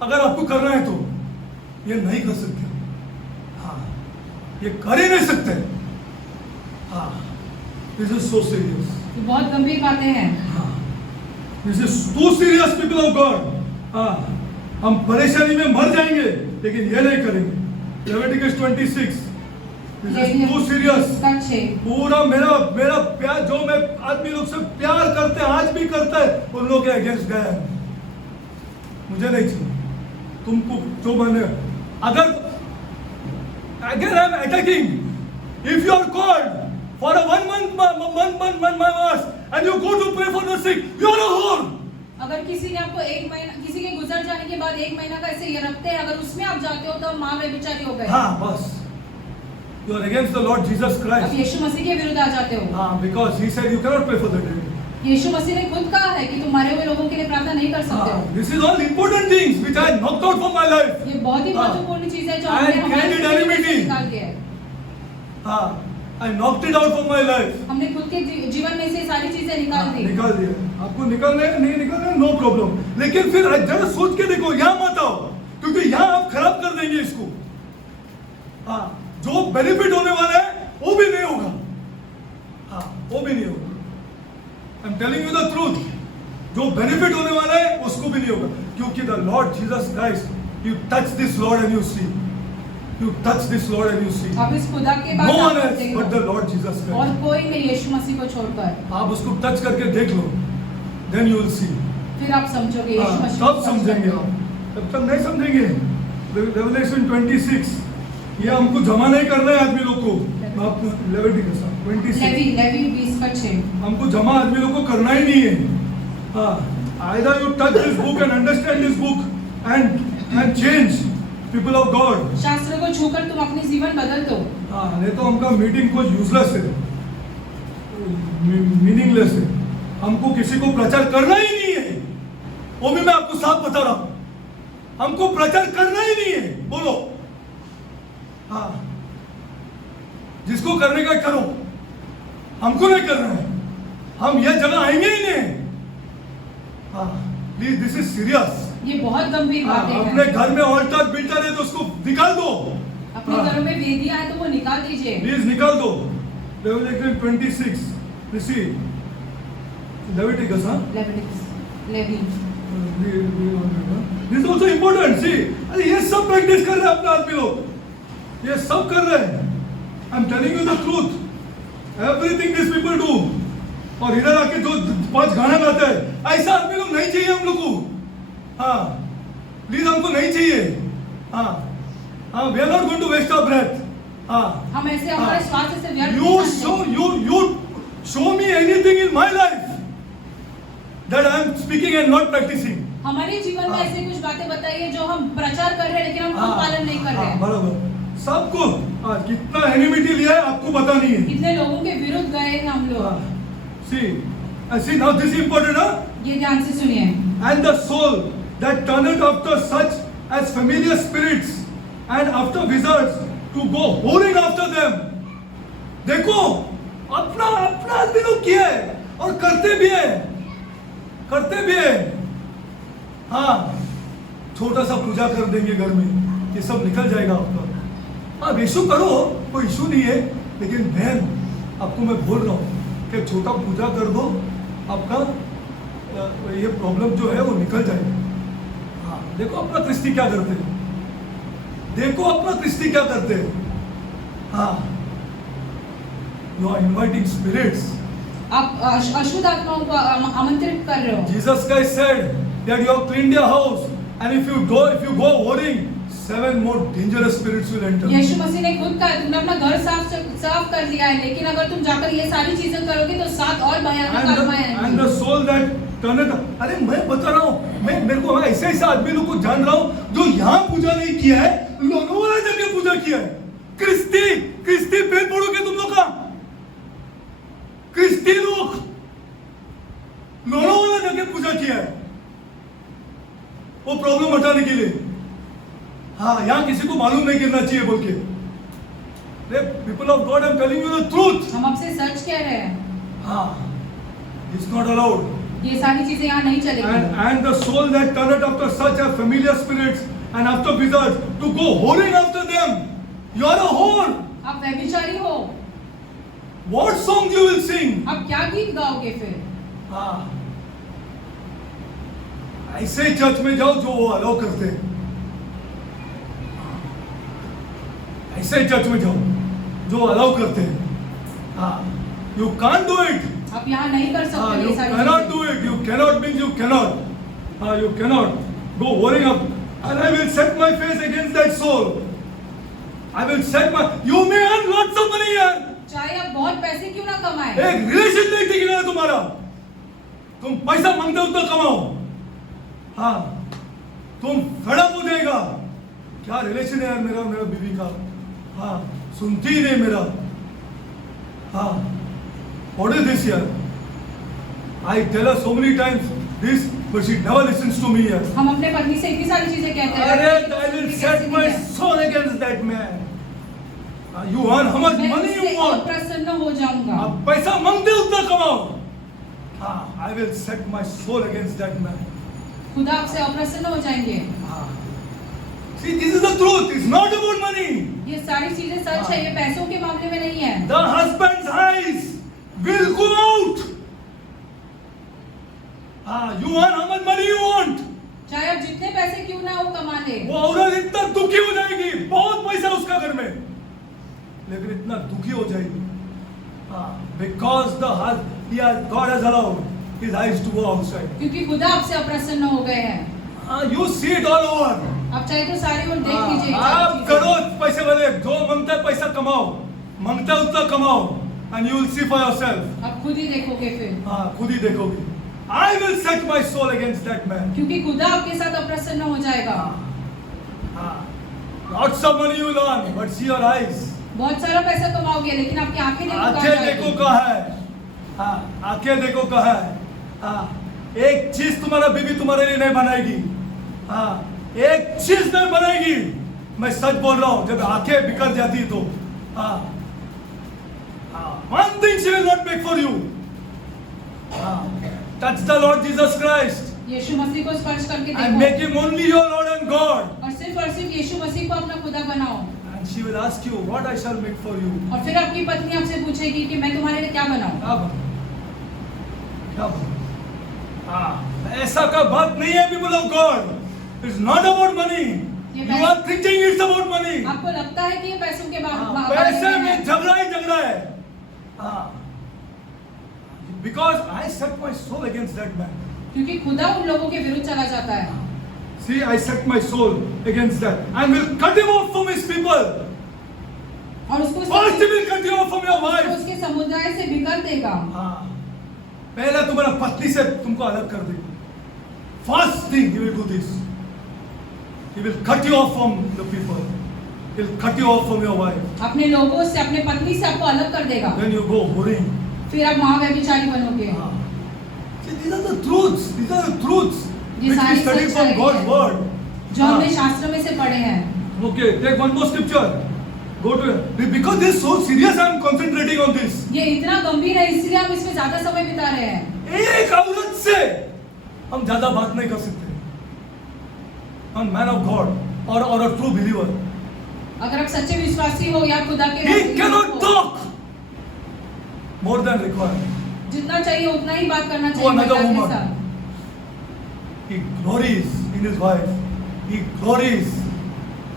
अगर आपको करना है तो ये नहीं कर सकते। हाँ, ये कर ही नहीं सकते। हाँ, this is so serious. ये बहुत गंभीर बातें हैं। हाँ, this is too serious, people of God. हाँ, हम परेशानी में मर जाएंगे लेकिन ये नहीं करेंगे। Leviticus 26. This is too serious. पूरा मेरा प्यार, जो मैं आदमी लोग से प्यार करते हैं, आज भी करता है, उन लोग के अगेंस्ट गया है। मुझे नहीं चाहिए। तुमको जो मैंने, अगर अगर I am attacking, if you are called for a 1 month and you go to pray for the sick, you are a whore. अगर किसी ने आपको 1 महीना, किसी के गुजर जाने के बाद 1 महीना का ऐसे ये रखते हैं, अगर उसमें आप जाते हो तो माँ व्यभिचारी हो गए। हाँ, बस you are against the Lord Jesus अब Christ. यीशु मसीह के विरुद्ध आ जाते हो। हाँ, because he said you cannot pray for the dead. यीशु मसीह ने खुद कहा है कि तुम मरे हुए लोगों के लिए प्रार्थना नहीं कर सकते हो। This is all important things which I knocked out from my life. ये बहुत ही हाँ। महत्वपूर्ण चीज है जो I हमने हमारे gained जिंदगी में enmity. से निकाल के है। हाँ, I knocked it out from my life. हमने खुद के जीवन में से सारी चीजें निकाल दी। निकाल दिया। आपको निकालने नहीं निकालने, नो प्रॉब्लम। लेकिन फिर जरा सोच के देखो, यहाँ मत आओ, क्योंकि यहाँ आप खराब कर देंगे इसको। हाँ, जो बेनिफिट होने वाला है वो भी नहीं होगा। हाँ, वो भी नहीं होगा। I am telling you the truth, जो बेनिफिट होने वाला है उसको भी नहीं होगा, क्योंकि the Lord Jesus Christ, you touch this Lord and you see, you touch this Lord and you see, अब इस खुदा के नो बाद वन आप एल्स देखो। बट द लॉर्ड जीसस और क्राइस्ट। कोई नहीं यीशु मसीह को छोड़कर। आप उसको टच करके देख लो, देन यू विल सी। फिर आप समझोगे यीशु मसीह तब को समझेंगे समझकर। आप, तब तक नहीं समझेंगे। रेवलेशन 26, ये हमको जमा नहीं करना है आदमी लोग को। लेविटिकस 26, लेवी 20:6 हमको जमा आदमी लोग को करना ही नहीं है। हाँ, either you touch this book and understand this book and change people of God. शास्त्र को छूकर तुम अपनी जीवन बदल दो। हाँ, नहीं तो हमका मीटिंग कुछ यूजलेस है, मीनिंगलेस है। हमको किसी को प्रचार करना ही नहीं है, वो भी मैं आपको साफ बता रहा हूं। हमको प्रचार करना ही नहीं है, बोलो। हाँ, जिसको करने का करो, हमको नहीं करना है। हम यह जगह आएंगे ही नहीं। हाँ, प्लीज, दिस इज सीरियस। ये बहुत गंभीर बातें अपने हैं। घर में ऑल्टर बिल्टर है तो उसको निकाल दो। अपने घरों में वेदियां है तो वो निकाल दीजिए। प्लीज निकाल दो। Leviticus 26, receive. Leviticus, huh? Levi. This is also important. See, अरे ये सब प्रैक्टिस कर रहे हैं अपने आदमी लोग, ये सब कर रहे हैं। I'm telling you the truth. Everything these people do. और इधर आके जो 5 गाना गाते हैं, ऐसा आदमी लोग नहीं चाहिए हम लोग को। हाँ, प्लीज हमको नहीं चाहिए। हाँ, हाँ, we are not going to waste our breath. हाँ, हम ऐसे हमारे स्वास्थ्य से व्यर्थ you show me anything in my life that I am speaking and not practicing. हमारे जीवन में हाँ। ऐसे कुछ बातें बताइए जो हम प्रचार कर रहे हैं लेकिन हम हाँ, पालन नहीं कर रहे हाँ, हैं। बराबर। सबको कितना एनिमिटी लिया है आपको पता नहीं है। कितने लोगों के विरुद्ध गए हैं हम लोग। See now this is important, huh? ये ध्यान से सुनिए। And the soul that turneth after such as familiar spirits and after wizards to go whoring after them. देखो अपना आदमी लोग किया है और करते भी है। हाँ, छोटा सा पूजा कर देंगे घर में, ये सब निकल जाएगा आपका। हाँ, इशू करो, कोई इशू नहीं है, लेकिन बहन आपको मैं बोल रहा हूँ कि छोटा पूजा कर दो, आपका ये प्रॉब्लम जो है वो निकल जाएगा। हाँ, देखो अपना क्रिस्टी क्या करते हैं। हाँ, यू आर इनवाइटिंग स्पिरिट्स। आप अशुद्ध आत्माओं को आमंत्रित कर रहे हो। Jesus Christ said that you have cleaned your house, and if you go whoring, 7 more dangerous spirits will enter. यीशु मसीह ने खुद कहा तुमने अपना घर साफ कर लिया है, लेकिन अगर तुम जाकर ये सारी चीजें करोगे तो 7 और भयानक आत्माएं आएंगी। And the soul that turneth, अरे मैं बता रहा हूँ, मेरे को ऐसे आदमी लोग को जान रहा हूँ जो यहाँ पूजा नहीं किया है, लोगों वाला जगह पूजा किया है। क्रिस्टी पेड़ पड़ोगे तुम लोग का, क्रिस्टी लोग लोगों वाला जगह पूजा किया है वो प्रॉब्लम हटाने के लिए। हाँ, यहाँ किसी को मालूम नहीं गिरना चाहिए बोल के। People of God, I am telling you the truth. हम आपसे सच कह रहे हैं। हाँ, इट्स नॉट अलाउड। ये सारी चीजें यहाँ नहीं चलेगी। And the soul that turneth after such as familiar spirits and after wizards to go whoring after them. You are a whore. आप व्यभिचारी हो। What song you will sing? आप क्या गीत गाओगे फिर? हाँ, ऐसे चर्च में जाओ जो वो अलाउ करते हैं। ऐसे चर्च में जाओ जो अलाउ करते हैं। हाँ, you can't do it. आप यहाँ नहीं कर सकते You ये सारी cannot चीजें। do it. You cannot means you cannot. You cannot go whoring up. And I will set my face against that soul. I will set my. You may earn lots of money यार। चाहे आप बहुत पैसे क्यों ना कमाएं। एक रिलेशन नहीं टिक रहा है तुम्हारा। तुम पैसा मांगते हो तो कमाओ। हाँ, तुम फड़प हो जाएगा। क्या रिलेशन है यार मेरा बीवी का। हाँ, सुनती ही नहीं मेरा। हाँ, what is this यार? I tell her so many times this, but she never listens to me यार। हम अपने पत्नी से इतनी सारी चीजें कहते हैं। अरे, I will set my soul against that man. You earn how much money you want? प्रसन्न हो जाऊंगा। आप पैसा मांगते उतना कमाओ। हाँ, I will set my soul against that man. खुदा आपसे अप्रसन्न हो जाएंगे। हाँ, see this is the truth. It's not about money. ये सारी चीजें सच है, ये पैसों के मामले में नहीं है। The husband's eyes will go out. हाँ, you earn how much money you want. चाहे आप जितने पैसे क्यों ना वो कमा ले। वो औरत इतना दुखी हो जाएगी, बहुत पैसा उसका घर में, लेकिन इतना दुखी हो जाएगी। Because God has allowed his eyes to go outside. क्योंकि खुदा आपसे अप्रसन्न हो गए हैं। You see it all over. आप चाहे तो सारे और देख लीजिए। आप करो पैसे वाले, जो मांगता है पैसा कमाओ, मांगता है उतना कमाओ, and you will see for yourself. आप खुद ही देखोगे फिर। हाँ, खुद ही देखोगे। I will set my soul against that man. क्योंकि खुदा आपके साथ अप्रसन्न हो जाएगा। Lots of money you will earn, but see your eyes. बहुत सारा पैसा कमाओगे, लेकिन आपकी आंखें देखो आंखें देखो कहाँ है। हाँ, आंखें देखो कहाँ है। हाँ, एक चीज तुम्हारा बीवी तुम्हारे लिए नहीं बनाएगी। हाँ, एक चीज नहीं बनाएगी। मैं सच बोल रहा हूँ, जब आंखें बिखर जाती तो हाँ, one thing she will not make for you. Touch the Lord Jesus Christ यीशु मसीह को स्पर्श करके and देखो make him only your Lord and God. और सिर्फ यीशु मसीह को अपना खुदा बनाओ। And she will ask you, what I shall make for you. और फिर आपकी पत्नी आपसे पूछेगी कि मैं तुम्हारे लिए क्या बनाऊं। क्या बनाऊं? हाँ, ऐसा का बात नहीं है people of God. It's not about money. You are thinking it's about money. आपको लगता है कि ये पैसों के बारे पैसे में झगड़ा है। हाँ, because I set my soul against that man. क्योंकि खुदा उन लोगों के विरुद्ध चला जाता है। See, I set my soul against that and will cut him off from his people. और उसको First he will cut you off from your wife. उसके समुदाय से बिखर देगा। हाँ, पहला तुम्हारा पत्नी से तुमको अलग कर देगा। First thing he will do this. He will cut you off from the people. He'll cut you off from your wife. अपने लोगों से, अपने पत्नी से आपको अलग कर देगा। Then you go whoring. फिर आप महाव्यभिचारी बनोगे। See, these are the truths. These are the truths ये which we सारी study from सच्चाई God's है। word. जो हमने शास्त्र में से पढ़े हैं। Okay, take one more scripture. Go to it. Because this is so serious, I am concentrating on this. ये इतना गंभीर है, इसलिए हम इसमें ज्यादा समय बिता रहे हैं। एक औरत से हम ज्यादा बात नहीं कर सकते। On man of God or a true believer. अगर आप सच्चे विश्वासी हो या खुदा के He रास्ते cannot हो, talk more than required. जितना चाहिए उतना ही बात करना To चाहिए another महिला के woman. साथ। He glories in his wife. He glories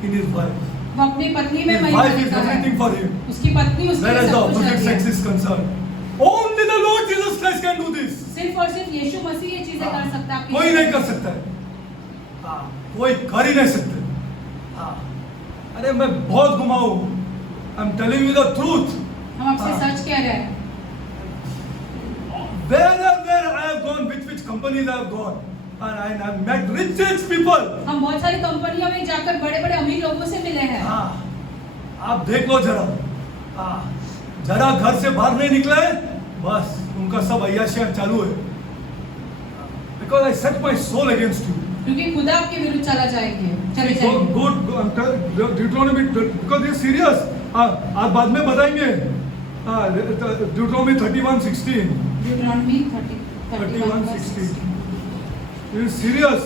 in his wife. वो अपनी पत्नी में His महिमा wife is लेता है। everything for him. उसकी पत्नी उसके लिए Whereas the सब कुछ opposite रहती sex है। is concerned. Only the Lord Jesus Christ can do this. सिर्फ और सिर्फ यीशु मसीह ये चीजें कर सकता है। आपकी कोई नहीं कर सकता है। कोई कर ही नहीं सकते। अरे मैं बहुत घुमाऊं। I'm telling you the truth. हम आपसे सच कह रहे हैं। Where I have gone, which companies I have gone, and I have met rich people. हम बहुत सारी कंपनियों में जाकर बड़े-बड़े अमीर लोगों से मिले हैं। आप देख लो जरा। जरा घर से बाहर नहीं निकले, बस उनका सब अय्याशियां चालू है। Because I set my soul against you. क्योंकि खुदा आपके विरुद्ध चले जाएंगे। Deuteronomy, because this is serious. आप बाद में बताएंगे। Deuteronomy 31:16. Deuteronomy 31:16. It is serious.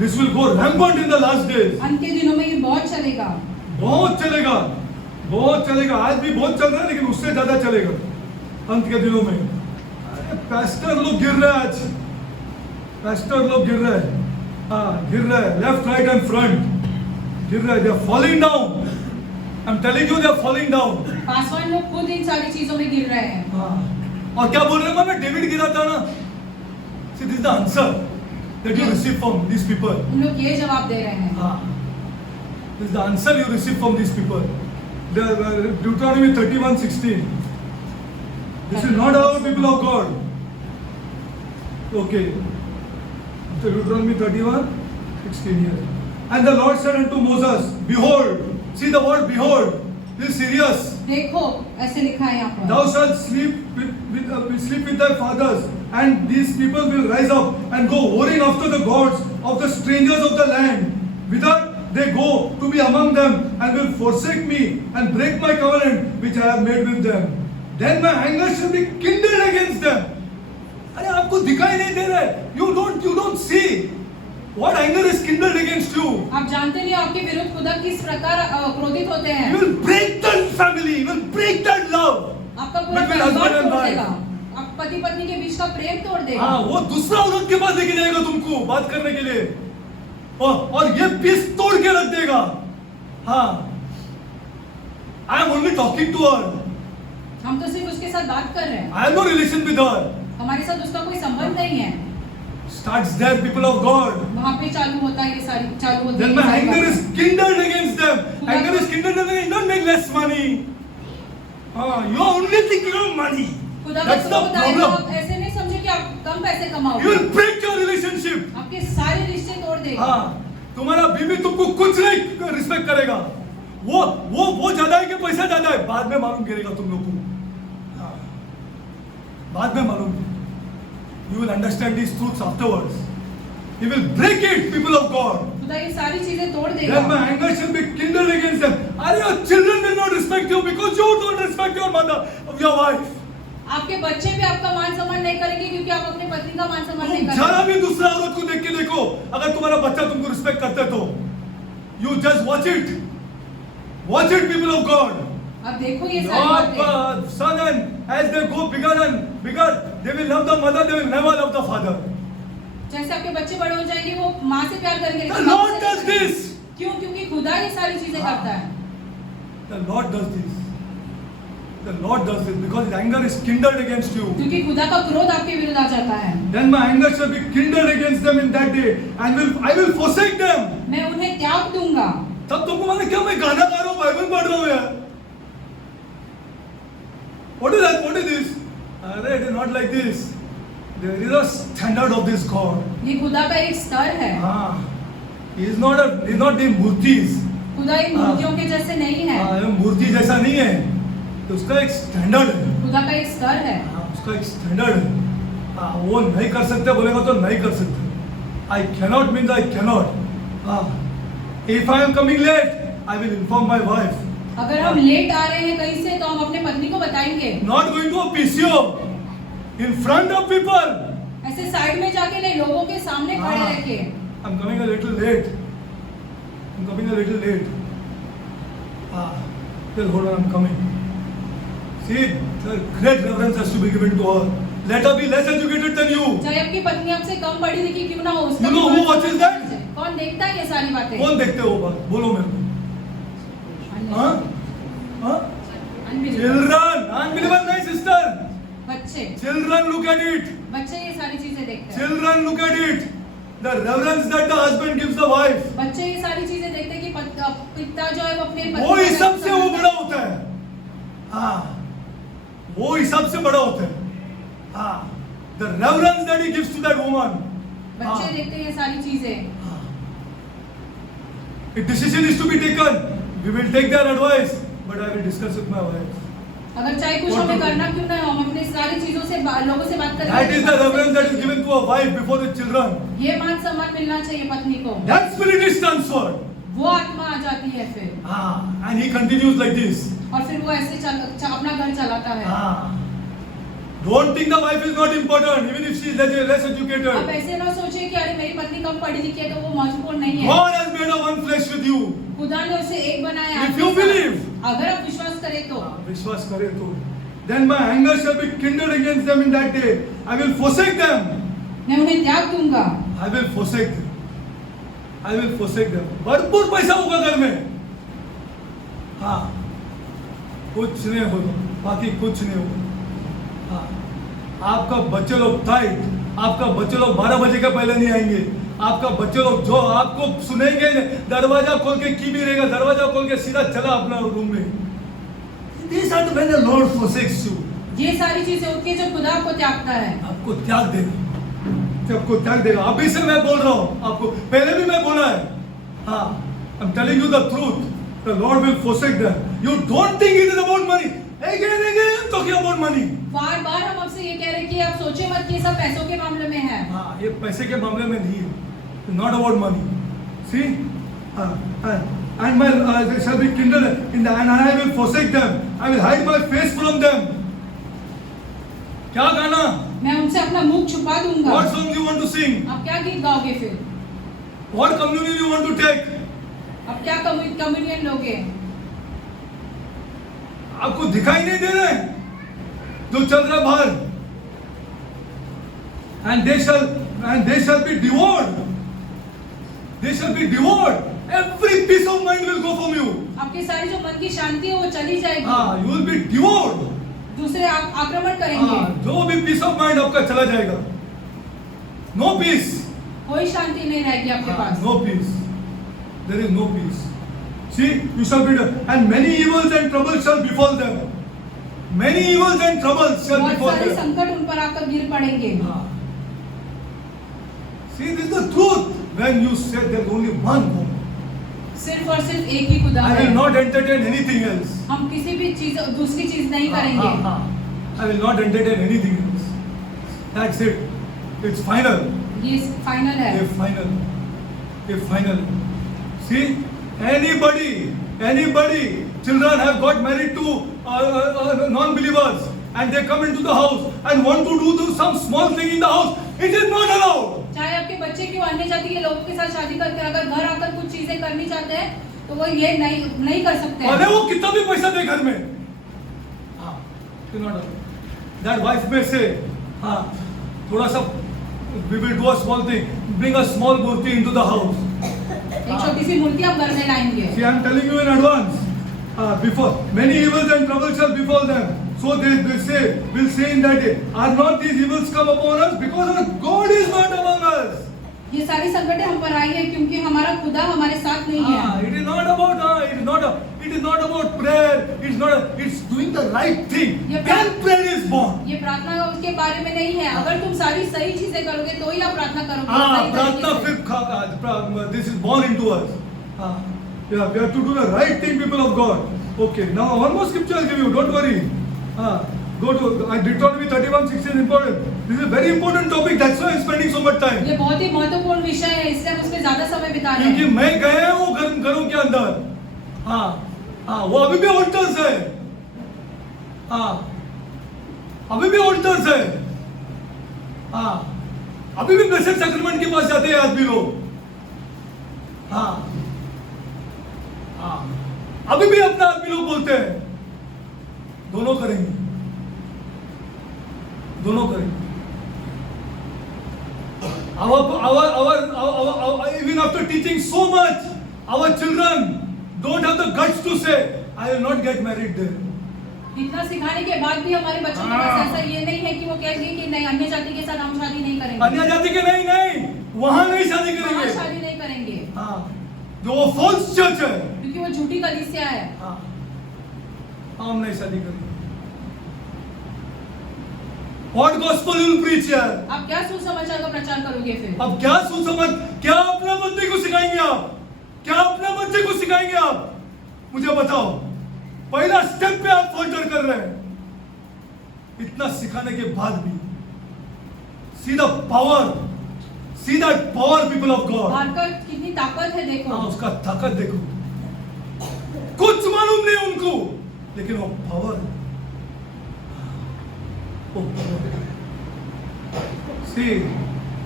This will go rampant in the last days. अंत के दिनों में ये बहुत चलेगा। बहुत चलेगा, बहुत चलेगा। आज भी बहुत चल रहा है, लेकिन उससे ज्यादा चलेगा अंत के दिनों में। अरे पैस्टर लोग गिर रहे हैं आज। पैस्टर लोग गिर रहे हैं। गिर रहे हैं, लेफ्ट राइट एंड फ्रंट गिर रहे हैं। They are falling down. I'm telling you, they are falling down. Paswan लोग खुद इन सारी चीजों में गिर रहे हैं। और क्या बोल रहे हैं? मैं डेविड गिरा था ना। See, this is the answer that you receive from these people. उन लोग ये जवाब दे रहे हैं। This is the answer you receive from these people. Deuteronomy 31:16. This is not our people of God. Okay. Deuteronomy 31:16 here. And the Lord said unto Moses, behold, see the word behold. This is serious. देखो, ऐसे लिखा है यहाँ पर। Thou shalt sleep with thy fathers, and these people will rise up and go whoring after the gods of the strangers of the land, whither they go to be among them, and will forsake me and break my covenant which I have made with them. Then my anger shall be kindled against them. अरे आपको दिखाई नहीं दे रहा है? You don't see what anger is kindled against you. आप जानते नहीं आपके विरुद्ध खुदा किस प्रकार क्रोधित होते हैं। You will break that family. You will break that love. आपका पूरा between परिवार husband and तोड़ wife. देगा। आप पति पत्नी के बीच का प्रेम तोड़ देगा। वो दूसरा औरत के पास लेके जाएगा तुमको बात करने के लिए, और ये पीस तोड़ के रख देगा। I am only talking to her. हम तो सिर्फ उसके साथ बात कर रहे हैं। I have no relation with her. हमारे साथ उसका कोई संबंध नहीं है। Starts there, people of God. वहाँ पे चालू होता है ये सारी चालू होती है Then ये my सारी anger बातें। is kindled against them. Anger is kindled against them. Don't make less money. You are only thinking of money. खुदा का That's the क्रोध आएगा, problem. आप ऐसे नहीं समझे कि आप कम पैसे You कमाओगे। will break your relationship. आपके सारे रिश्ते तोड़ देगा। तुम्हारा बीवी तुमको कुछ नहीं रिस्पेक्ट करेगा। वो ज्यादा है कि पैसा ज्यादा है, बाद में मालूम गिरेगा तुम लोग को। बाद में मालूम। You will understand these truths afterwards. He will break it, people of God. खुदा ये सारी चीजें तोड़ देगा। Then my anger shall be kindled against them. Are your children will not respect you because you don't respect your mother, your wife. आपके बच्चे भी आपका मान सम्मान नहीं करेंगे क्योंकि आप अपने पत्नी का मान सम्मान नहीं तुम करेंगे। जरा भी दूसरा औरत को देख के देखो, अगर तुम्हारा बच्चा तुमको रिस्पेक्ट करता है तो you just watch it. Watch it, people of God. अब देखो ये सारी बातें। Your son, and as they go bigger and bigger, they will love the mother, they will never love the father. जैसे आपके बच्चे बड़े हो जाएंगे वो माँ से प्यार करेंगे। The Lord does this. क्यों? क्योंकि खुदा ये सारी चीजें करता है। The Lord does this. The Lord does this because His anger is kindled against you. क्योंकि खुदा का क्रोध आपके विरुद्ध आ जाता है। Then my anger shall be kindled against them in that day, and I will forsake them. मैं उन्हें त्याग दूंगा। तब तुमको मालूम क्या, मैं गाना गा रहा हूँ, बाइबल पढ़ रहा हूँ यार। What is that? What is this? अरे it is not like this. There is a standard of this God. ये खुदा का एक स्तर है। He is not the मूर्तिस. खुदा इन मूर्तियों के जैसे नहीं है। मूर्ति जैसा नहीं है, तो उसका एक स्टैंडर्ड है। खुदा का एक स्तर है। उसका एक स्टैंडर्ड है। वो नहीं कर सकते बोलेगा तो नहीं कर सकते। I cannot means I cannot. If I am coming late I will inform my wife. अगर हम लेट आ रहे हैं कहीं से तो हम अपने पत्नी को बताएंगे। Not going to PCO in front of people. ऐसे साइड में जाके नहीं, लोगों के सामने खड़े रह के। I'm coming a little late. I'm coming a little late. Tell hold on, I'm coming. See, the great reverence has to be given to her. Let her be less educated than you. चाहे आपकी पत्नी आपसे कम पढ़ी लिखी क्यों ना हो, उसका You know who watches that? कौन देखता है ये सारी बातें? कौन देखते हो बात? बोलो मेरे को। हाँ? हाँ? Children, unbelievable नहीं sister. बच्चे। Children look at it. बच्चे ये सारी चीजें देखते हैं। Children look at it. The reverence that the husband gives the wife. बच्चे ये सारी चीजें देखते हैं कि पिता जो है वो अपने पत्नी वो हिसाब से वो बड़ा होता है। हाँ, वो हिसाब से बड़ा होता है। हाँ, the reverence that he gives to that woman. बच्चे देखते हैं ये सारी चीजें। A decision is to be taken. We will take their advice, but I will discuss with my wife. अगर चाहे कुछ हमें करना क्यों ना हो, हम अपने सारी चीजों से लोगों से बात करेंगे। That is the reverence that is given to a wife before the children. ये मान सम्मान मिलना चाहिए पत्नी को। That spirit is transferred. वो आत्मा आ जाती है फिर। And he continues like this. और फिर वो ऐसे अपना घर चलाता है। Don't think the wife is not important, even if she is less educated. आप ऐसे ना सोचिए कि अरे मेरी पत्नी कम पढ़ी लिखी है तो वो महत्वपूर्ण नहीं है। God has made a one flesh with you. खुदा ने उसे एक बनाया। If you believe, अगर आप विश्वास करें तो। विश्वास करें तो, then my anger shall be kindled against them in that day. I will forsake them. मैं उन्हें त्याग दूंगा। I will forsake them. I will forsake them. भरपूर पैसा होगा घर में। हाँ, कुछ नहीं होगा, बाकी कुछ नहीं होगा। हाँ, आपका बच्चे लोग टाइट, आपका बच्चे लोग 12 बजे के पहले नहीं आएंगे। आपका बच्चे लोग जो आपको सुनेंगे, दरवाजा खोल के की भी रहेगा, दरवाजा खोल के सीधा चला अपना रूम में। These are when the Lord forsakes you. ये सारी चीजें होती है जो खुदा आपको त्यागता है। आपको त्याग देगा, आपको त्याग देगा। अभी से मैं बोल रहा हूँ आपको, पहले भी मैं बोला है। हाँ, I'm telling you the truth. The Lord will forsake them. You don't think it is about money. Again, talking about money. बार बार हम आपसे ये कह रहे हैं कि आप सोचे मत कि ये सब पैसों के मामले में है। हाँ, ये पैसे के मामले में नहीं है। Not about money. See, and my they shall be kindled in the, and I will forsake them. I will hide my face from them. क्या गाना? मैं उनसे अपना मुख छुपा दूंगा। What song you want to sing? आप क्या गीत गाओगे फिर? What communion you want to take? आप क्या कम्युनियन लोगे? आपको दिखाई नहीं दे रहे जो चल रहा बाहर? And they shall be devoured. They shall be devoured. Every piece of mind will go from you. आपकी सारी जो मन की शांति है वो चली जाएगी। हाँ, you will be devoured. दूसरे आक्रमण करेंगे। जो भी पीस ऑफ माइंड आपका चला जाएगा। नो पीस, कोई शांति नहीं रहेगी आपके पास। No peace, there is no peace. See, you shall be, and many evils and troubles shall befall them. Many evils and troubles shall befall them. बहुत सारे संकट उन पर आकर गिर पड़ेंगे। See, this is the truth when you say there is only one God. सिर्फ और सिर्फ एक ही खुदा है। I will not entertain anything else. हम किसी भी चीज दूसरी चीज नहीं करेंगे। I will not entertain anything else. That's it. It's final. ये फाइनल है। It's final. It's final. See, anybody, children have got married to non-believers, and they come into the house and want to do some small thing in the house. It is not allowed. चाहे आपके बच्चे क्यों अन्य जाति के लोगों के साथ शादी करके अगर घर आकर कुछ चीजें करनी चाहते हैं तो वो ये नहीं कर सकते। भले वो कितना भी पैसा दे घर में। That wife may say, थोड़ा सा, we will do a small thing, bring a small Murthy into the house. एक छोटी सी मूर्ति आप घर में लाएंगे। See, I am telling you in advance. Before many evils and troubles shall befall them. So they will say in that day, are not these evils come upon us because our God is not among us? ये सारी संकटें हम पर आई है क्योंकि हमारा खुदा हमारे साथ नहीं है। It is not about prayer. It's doing the right thing. Then prayer is born. ये प्रार्थना उसके बारे में नहीं है। अगर तुम सारी सही चीजें करोगे तो ही आप प्रार्थना करोगे। प्रार्थना फिर this is born into us. Yeah, we have to do the right thing, people of God. Okay, now one more scripture I'll give you. Don't worry. Go to Deuteronomy 31:6 is important. This is a very important topic. That's why I'm spending so much time. ये बहुत ही महत्वपूर्ण विषय है, इसलिए हम उस पे ज्यादा समय बिता रहे क्योंकि हैं। मैं गया हूँ घरों के अंदर। वो अभी भी ऑल्टर्स है। अभी भी ऑल्टर्स है। अभी भी ब्लेसेड सैक्रामेंट के पास जाते हैं आदमी लोग। अभी भी अपना आदमी लोग बोलते हैं। दोनों करेंगे। Even after teaching so much, our children don't have the guts to say, I will not get married there. इतना सिखाने के बाद भी हमारे बच्चों के पास ऐसा ये नहीं है कि वो कहेंगे कि नहीं, अन्य जाति के साथ हम शादी नहीं करेंगे। अन्य जाति के नहीं, वहां नहीं शादी वहाँ करेंगे। शादी नहीं करेंगे, जो वो फॉल्स चर्च है, क्योंकि वो झूठी कलीसिया है। हम नहीं शादी करेंगे। What gospel you will preach here? आप क्या सुसमाचार का प्रचार करोगे फिर? अब क्या क्या अपने बच्चे को सिखाएंगे आप? क्या अपने बच्चे को सिखाएंगे आप? मुझे बताओ। पहला स्टेप पे आप फॉल्टर कर रहे हैं। इतना सिखाने के बाद भी see the power people of God. बाहर का कितनी ताकत है देखो। उसका ताकत देखो। कुछ मालूम नहीं उनको, लेकिन वो power See,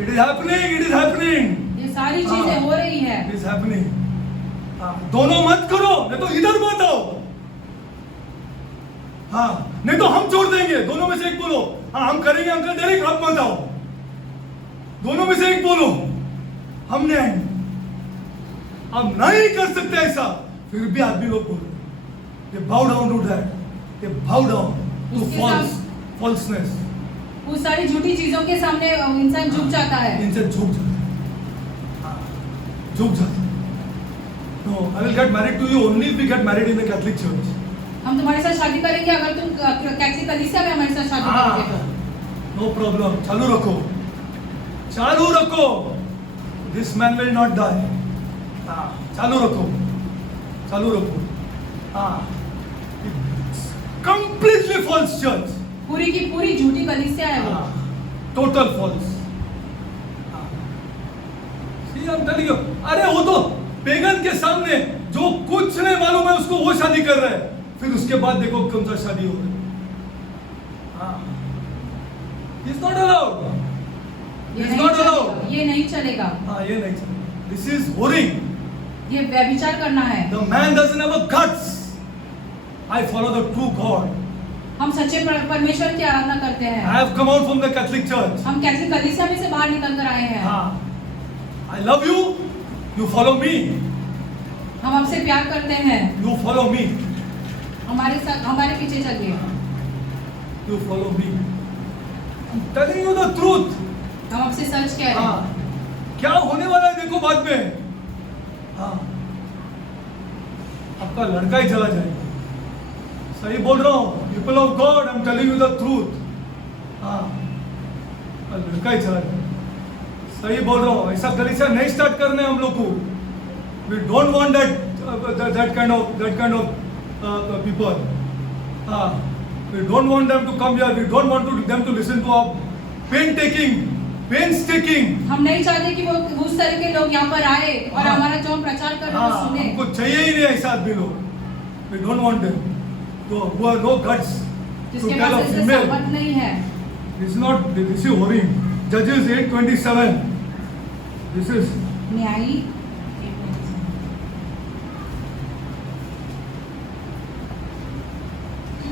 it is happening. ये सारी चीजें हो रही है। It is happening. दोनों मत करो, नहीं तो इधर मत आओ। नहीं तो हम छोड़ देंगे। दोनों में से एक बोलो, हम करेंगे अंकल डायरेक्ट, आप मत आओ। दोनों में से एक बोलो, हम नहीं आएंगे। हम नहीं कर सकते ऐसा। फिर भी आदमी लोग बोलो, they bow down to that, they bow down to falseness. वो सारी झूठी चीजों के सामने इंसान झुक जाता है। इनसे झुक जाता। No, I will get married to you only if we get married in the Catholic Church. हम तुम्हारे साथ शादी करेंगे अगर तुम कैथलिक कलीसिया में हमारे साथ शादी करोगे तो। No problem. चालू रखो। This man will not die. चालू रखो। Completely false church. पूरी की पूरी झूठी कलीसिया है वो। Total false. See, I'm telling you. अरे वो तो पेगन के सामने जो कुछ नहीं मालूम है उसको वो शादी कर रहा है। फिर उसके बाद देखो कौन सा शादी हो रहा है। It's not allowed. ये नहीं चलेगा। ये नहीं चलेगा। This is whoring. ये व्यभिचार करना है। The man doesn't have a guts. I follow the true God. हम सच्चे परमेश्वर की आराधना करते हैं। I have come out from the Catholic Church. हम कैथलिक कलीसिया में से बाहर निकल कर आए हैं। I love you. You follow me. हम आपसे प्यार करते हैं। You follow me. हमारे साथ हमारे पीछे चलिए। You follow me. I'm telling you the truth. हम आपसे सच कह रहे हैं। क्या होने वाला है देखो बाद में। आपका लड़का ही चला जाएगा। सही बोल रहा हूँ। People of God, I'm telling you the truth. लड़का ही चला जाएगा। सही बोल रहा हूँ। ऐसा कलीसिया नहीं स्टार्ट करना है हम लोग को। We don't want that kind of people. We don't want them to come here. We don't want them to listen to our painstaking. हम नहीं चाहते कि वो उस तरह के लोग यहाँ पर आए और हमारा जो हम प्रचार कर रहे हैं वो सुने। हमको चाहिए ही नहीं ऐसा आदमी लोग। We don't want them. Who have no guts to जिसके tell a पास ऐसे female. सामर्थ नहीं है। This is whoring. Judges 8:27. This is न्यायी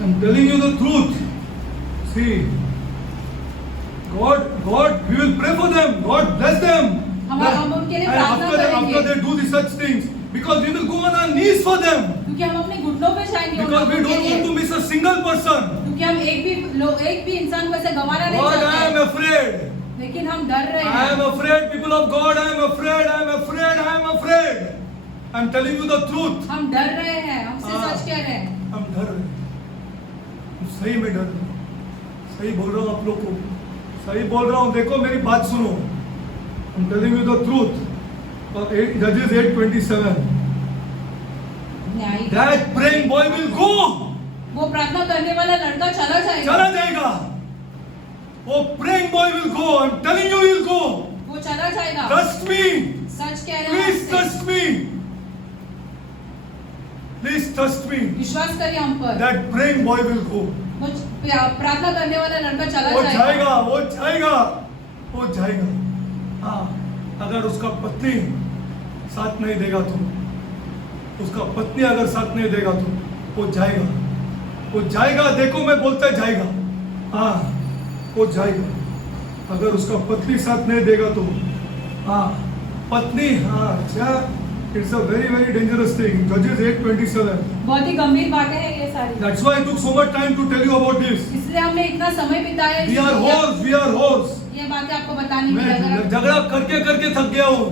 I'm telling you the truth. See, God, we will pray for them. God bless them. हम उनके लिए And प्रार्थना करेंगे। after they do such things, because we will go on our knees for them. क्योंकि हम अपने घुटनों पे जाएंगे उन Because we लोगों के don't want to लिए। miss a single person. क्योंकि हम एक भी इंसान को ऐसे गंवाना नहीं God, I am चाहते। afraid. लेकिन हम डर रहे I am हैं। afraid, people of God. I am afraid. I'm telling you the truth. हम डर रहे हैं। हमसे सच कह रहे हैं। हम डर रहे हैं। सही में डर रहे हैं। सही बोल रहा हूँ आप लोग को। सही बोल रहा हूँ। देखो मेरी बात सुनो। I'm telling you the truth. Judges 8:27. न्यायी That praying boy will go. वो प्रार्थना करने वाला लड़का चला जाएगा चला जाएगा. वो praying boy will go. I'm telling you, he'll go. वो चला जाएगा Trust me. सच कह रहे हैं Please आपसे। trust me. Please trust me. विश्वास करिए हम पर That praying boy will go. वो प्रार्थना करने वाला लड़का चला वो जाएगा जाएगा, वो जाएगा, वो जाएगा. हाँ, अगर उसका पत्नी साथ नहीं देगा तो, उसका पत्नी अगर साथ नहीं देगा तो वो जाएगा, वो जाएगा. देखो मैं बोलता जाएगा. हाँ, वो जाएगा. अगर उसका पत्नी साथ नहीं देगा तो, हाँ, पत्नी, हाँ, अच्छा, it's a very very dangerous thing. Judges 8:27. बहुत ही गंभीर बातें हैं ये सारी That's why I took so much time to tell you about this. इसलिए हमने इतना समय बिताया We are whores, we are whores. ये बातें आपको बताने के मैं लिए अगर झगड़ा करके करके थक गया हूँ.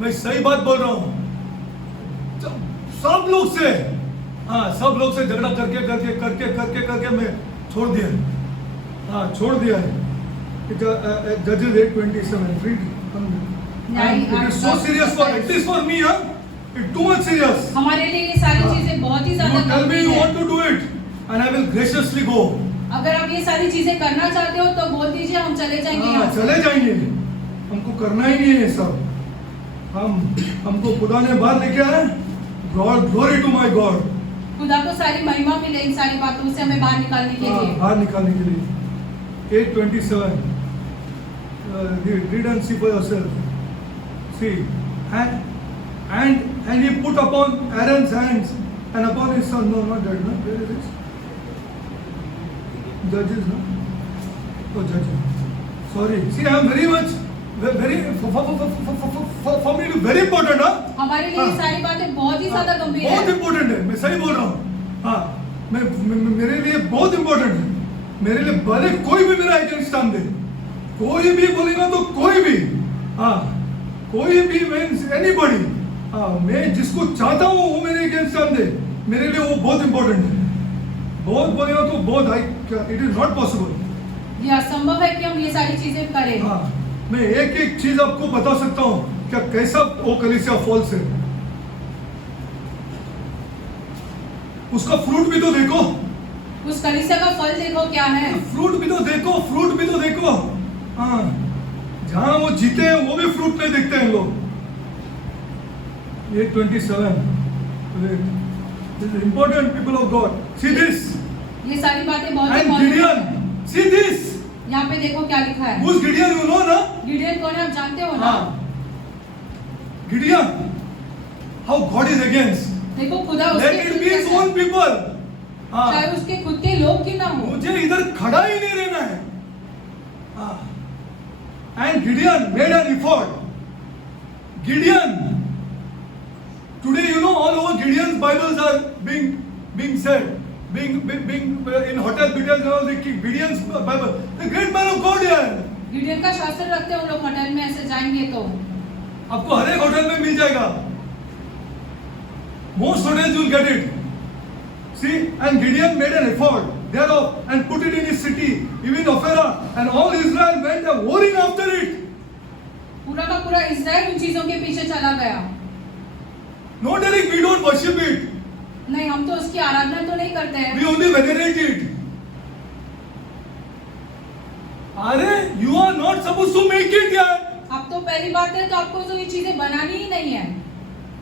मैं सही बात बोल रहा हूँ. सब लोग से, हाँ, सब लोग से झगड़ा करके करके करके करके करके मैं छोड़ दिया. हाँ, छोड़ दिया है. Judges 8:27. Read. And it is so serious for, at least for me, huh? It's too much serious. हमारे लिए ये सारी चीजें बहुत ही ज्यादा You tell me गंभीर you है। want to do it, and I will graciously go. अगर आप ये सारी चीजें करना चाहते हो तो बोल दीजिए हम चले जाएंगे हाँ, यहाँ से। चले जाएंगे. हमको करना ही नहीं है ये सब. हमको खुदा ने बाहर लेके आया. God, glory to my God. खुदा को सारी महिमा मिले इन सारी बातों से हमें बाहर निकालने के लिए बाहर निकालने के लिए. 8:27. Read and see for yourself. See, and he put upon Aaron's hands and upon his son. No, not that. No, where is it? Judges, no? Oh, Judges. Sorry. See, I am very much, very for me, very important, huh? हमारे लिए ये हाँ. सारी बातें बहुत ही ज्यादा गंभीर बहुत है इम्पोर्टेंट है. मैं सही बोल रहा हूँ. हाँ, मेरे लिए बहुत इम्पोर्टेंट है. मेरे लिए भले कोई भी मेरा अगेंस्ट स्टैंड दे, कोई भी बोलेगा तो कोई भी, हाँ, कोई भी मीन्स एनीबॉडी, हाँ, मैं जिसको चाहता हूँ वो मेरे अगेंस्ट स्टैंड दे, मेरे लिए वो बहुत इम्पोर्टेंट है. बहुत बोलेगा तो बहुत high, it is not possible. ये असंभव है कि हम ये सारी चीजें करें हाँ, मैं एक एक चीज आपको बता सकता हूँ क्या कैसा वो कलीसिया फॉल्स है. उसका फ्रूट भी तो देखो. उस कलीसिया का फल देखो क्या है फ्रूट भी तो देखो, फ्रूट भी तो देखो. हाँ, जहां वो जीते हैं वो भी फ्रूट नहीं देखते हैं लोग. 8:27. This is important, people of God. See this. ये सारी बातें बहुत And important Gideon. हैं। See this. यहाँ पे देखो क्या लिखा है Who's Gideon? You know ना? गिडियन कौन है आप जानते हो ना हाँ. Gideon. How God is against. देखो खुदा Let उसके it be his own people. हाँ. चाहे उसके खुद के लोग क्यों ना हो मुझे इधर खड़ा ही नहीं रहना है. हाँ. And Gideon made an effort. Gideon. Today, you know, all over Gideon's Bibles are being said, being in hotel details and all. They keep Gideon's Bible. The great man of God here. Gideon का शास्त्र रखते हैं उन लोग होटल में ऐसे जाएंगे तो आपको हर एक होटल में मिल जाएगा. Most hotels you will get it. See, and Gideon made an effort thereof and put it in his city, even Ophrah, and all Israel went a warring after it. पूरा का पूरा इज़राइल उन चीजों के पीछे चला गया No, Derek, we don't worship it. नहीं हम तो उसकी आराधना तो नहीं करते हैं We only venerate it. अरे, you are not supposed to make it यार. अब तो पहली बात है तो आपको तो ये चीजें बनानी ही नहीं है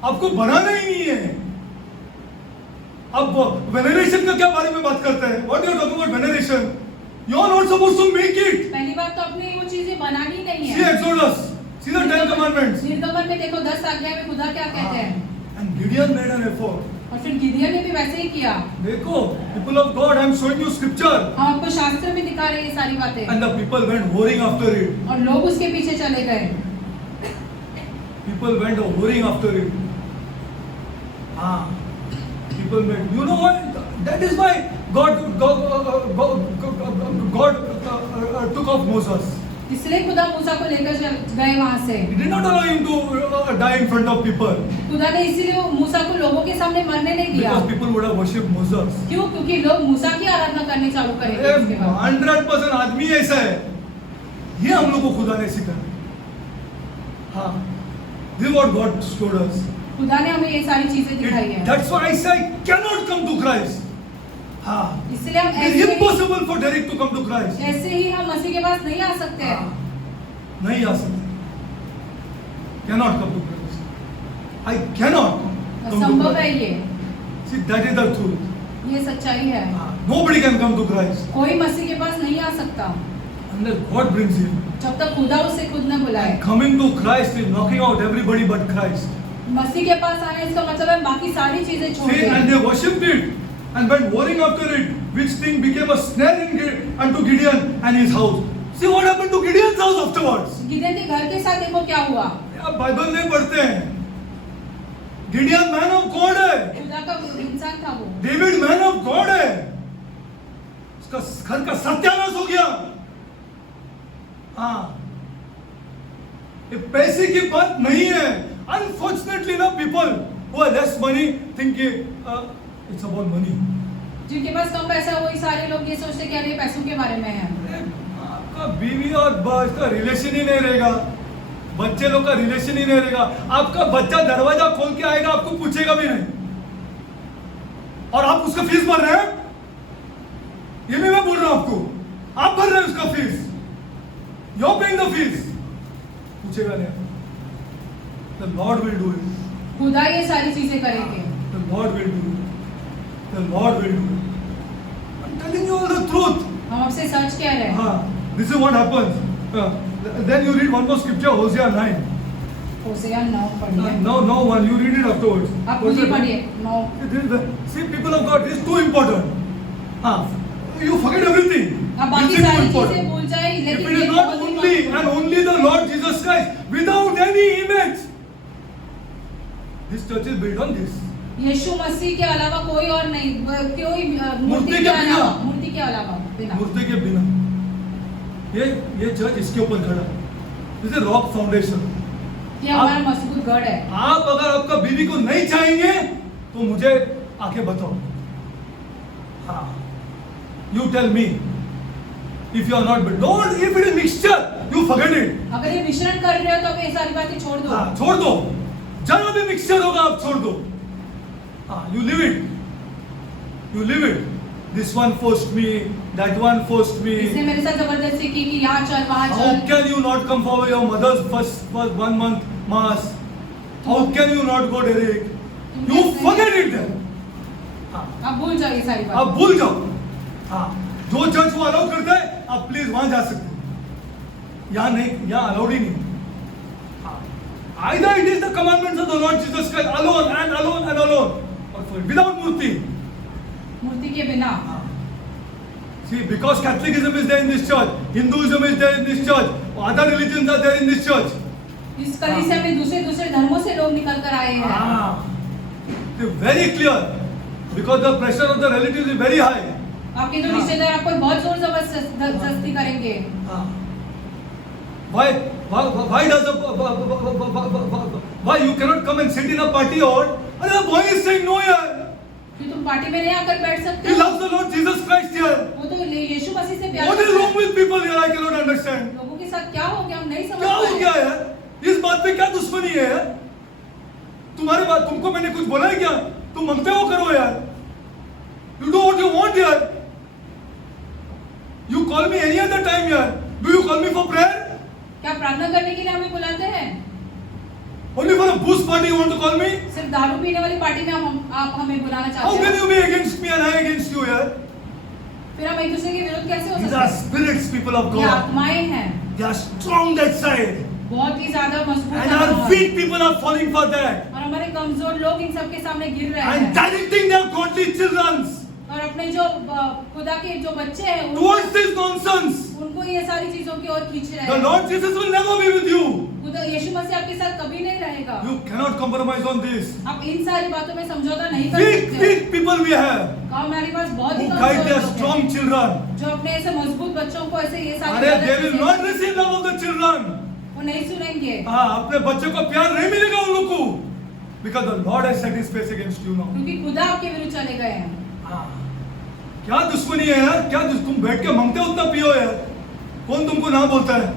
आपको बनाना ही नहीं है. अब veneration का क्या बारे में बात करते हैं? What you are talking about veneration? You are not supposed to make it. पहली बात तो अपने वो चीजें बनानी ही नहीं See है Exodus. See the Ten Commandments. निर्गमन में देखो 10 आज्ञा में खुदा क्या कहते हैं And Gideon made an effort. और फिर गिदियन ने भी वैसे ही किया देखो, people of God, I am showing you scripture. हम आपको शास्त्र में दिखा रहे हैं ये सारी बातें And the people went whoring after it. और लोग उसके पीछे चले गए People went whoring after it. Ah, people went. You know why? That is why God took off Moses. इसलिए खुदा मूसा को लेकर गए वहां से He did not allow him to die in front of people. खुदा ने इसीलिए वो मूसा को लोगों के सामने मरने नहीं दिया Because people would have worshipped Moses. क्यों क्योंकि लोग मूसा की आराधना करने चालू करेंगे उसके बाद 100% आदमी ऐसा है. ये हम लोग को खुदा ने सिखाया. हाँ, this is what God showed us. खुदा ने हमें ये सारी चीजें दिखाई है। That's why I say I cannot come to Christ. हाँ, इसलिए हम it is impossible for Derek to come to Christ. ऐसे ही हम मसीह के पास नहीं आ सकते हैं। हाँ, नहीं आ सकते। Cannot come to Christ. I cannot come to असंभव है Christ. ये, See, that is the truth. ये सच्चाई है। हाँ, nobody can come to Christ कोई मसीह के पास नहीं आ सकता unless God brings him. जब तक खुदा उसे खुद न बुलाए। Coming to Christ is knocking out everybody but Christ. मसीह के पास आने इसका मतलब है बाकी सारी चीजें छोड़ See, and दें। they worshipped it and went warring after it, which thing became a snare unto Gideon and his house. See what happened to Gideon's house afterwards. Gideon के घर के साथ देखो क्या हुआ। आप बाइबल नहीं पढ़ते हैं। गिडियन मैन ऑफ गॉड है, खुदा का इंसान था वो। डेविड मैन ऑफ गॉड है, उसका घर का सत्यानाश हो गया। हाँ, ये पैसे की बात नहीं है। Unfortunately, ना people who have less money think it's about money. जिनके पास कम पैसा है वही सारे लोग ये सोचते कि अरे पैसों के बारे में है। आपका बीवी और बस का रिलेशन ही नहीं रहेगा, बच्चे लोग का रिलेशन ही नहीं रहेगा। आपका बच्चा दरवाजा खोल के आएगा, आपको पूछेगा भी नहीं, और आप उसका फीस भर रहे हैं। ये भी मैं बोल रहा हूं आपको, आप भर रहे हैं उसका fees, you are paying the fees, पूछेगा नहीं। The Lord will do it. खुदा ये सारी चीजें करेंगे। The Lord will do it. The Lord will do it. I'm telling you all the truth. हम आपसे सच कह रहे हैं। This is what happens. Then you read one more scripture, Hosea 9. होशेया 9 पढ़िए। No, one. You read it afterwards. आप खुद ही पढ़िए 9। See, people of God, this is too important. You forget everything. आप बाकी This is too सारी important. चीजें भूल जाए If लेकिन it ये is not बहुत only and important है। only the Lord Jesus Christ, without any image, this church is built on this. यीशु मसीह के अलावा कोई और नहीं, कोई मूर्ति मूर्ति के के बिना। अलावा, मूर्ति के अलावा बिना। मूर्ति के बिना ये चर्च इसके ऊपर खड़ा है। This is rock foundation. ये हमारा मजबूत गढ़ है। आप अगर आपका बीवी को नहीं चाहेंगे तो मुझे आके बताओ। हाँ, you tell me if you are not, don't, if it is mixture you forget it. अगर ये मिश्रण कर रहे हो तो अब ये सारी बातें छोड़ दो। हाँ, छोड़ दो, जरा भी मिक्सचर होगा आप छोड़ दो। हाँ, you leave it, you leave it. This one forced me, that one forced me. इसने मेरे साथ जबरदस्ती की कि यहाँ चल वहाँ How चल। can you not come for your mother's first 1 month mass? How can you not go, Derek? You forget it then. हाँ, आप भूल जाओ ये सारी आप बातें। भूल जाओ। हाँ, जो चर्च वो अलाउ करता है आप प्लीज वहां जा सकते हैं, यहाँ नहीं, यहाँ अलाउड ही नहीं। Either it is the commandments of the Lord Jesus Christ alone and alone and alone, or for without murti. मूर्ति के बिना। See, because Catholicism is there in this church, Hinduism is there in this church, other religions are there in this church. इस कलीसिया में दूसरे धर्मों से लोग निकल कर आए हैं। They're very clear, because the pressure of the relatives is very high. आपके जो रिश्तेदार आपको बहुत जोर जबरदस्ती करेंगे। Why does why you cannot come and sit in a party or? अरे the boy is saying no यार. कि तुम पार्टी में नहीं आकर बैठ सकते He हो। loves the Lord Jesus Christ here. वो तो यीशु मसीह से प्यार What is करता wrong है। with people here? I cannot understand. लोगों के साथ क्या हो गया हम नहीं समझ क्या हो पा गया रहे। यार? इस बात पे क्या दुश्मनी है यार? तुम्हारे बात, तुमको मैंने कुछ बोला है क्या? तुम मांगते हो करो यार. You do what you want यार. You call me any other time यार. Do you call me for prayer? क्या प्रार्थना करने के लिए हमें बुलाते हैं? Only for a booze party you want to call me? सिर्फ दारू पीने वाली पार्टी में आप हमें बुलाना How चाहते can हैं? you be against me and I against you यार? फिर हम एक दूसरे के विरुद्ध कैसे हो These सकते are हैं? spirits, people of ये God. आत्माएं हैं, They are strong that side. बहुत ही ज्यादा मजबूत And हैं our और weak people are falling for that. हमारे कमजोर लोग इन सब के सामने गिर रहे And हैं directing their godly children और अपने जो खुदा के जो बच्चे हैं towards this nonsense. उनको ये सारी चीजों की ओर खींच रहे The हैं। Lord Jesus will never be with you. खुदा यीशु मसीह आपके साथ कभी नहीं रहेगा। You cannot compromise on this. आप इन सारी बातों में समझौता नहीं कर Weak, सकते। weak people we have हमारे पास बहुत ही who कमजोर guide their लोग हैं, strong children. जो अपने ऐसे मजबूत बच्चों को ऐसे ये सारी अरे they गलत will चीजें- not receive love of the children. वो नहीं सुनेंगे हाँ, अपने बच्चे को प्यार नहीं मिलेगा उन लोग को. Because the Lord has set His face against you now. क्योंकि खुदा आपके विरुद्ध चले गए हैं। हाँ, क्या दुश्मनी है यार? क्या तुम बैठ के मांगते हो उतना पियो यार. कौन तुमको ना बोलता है?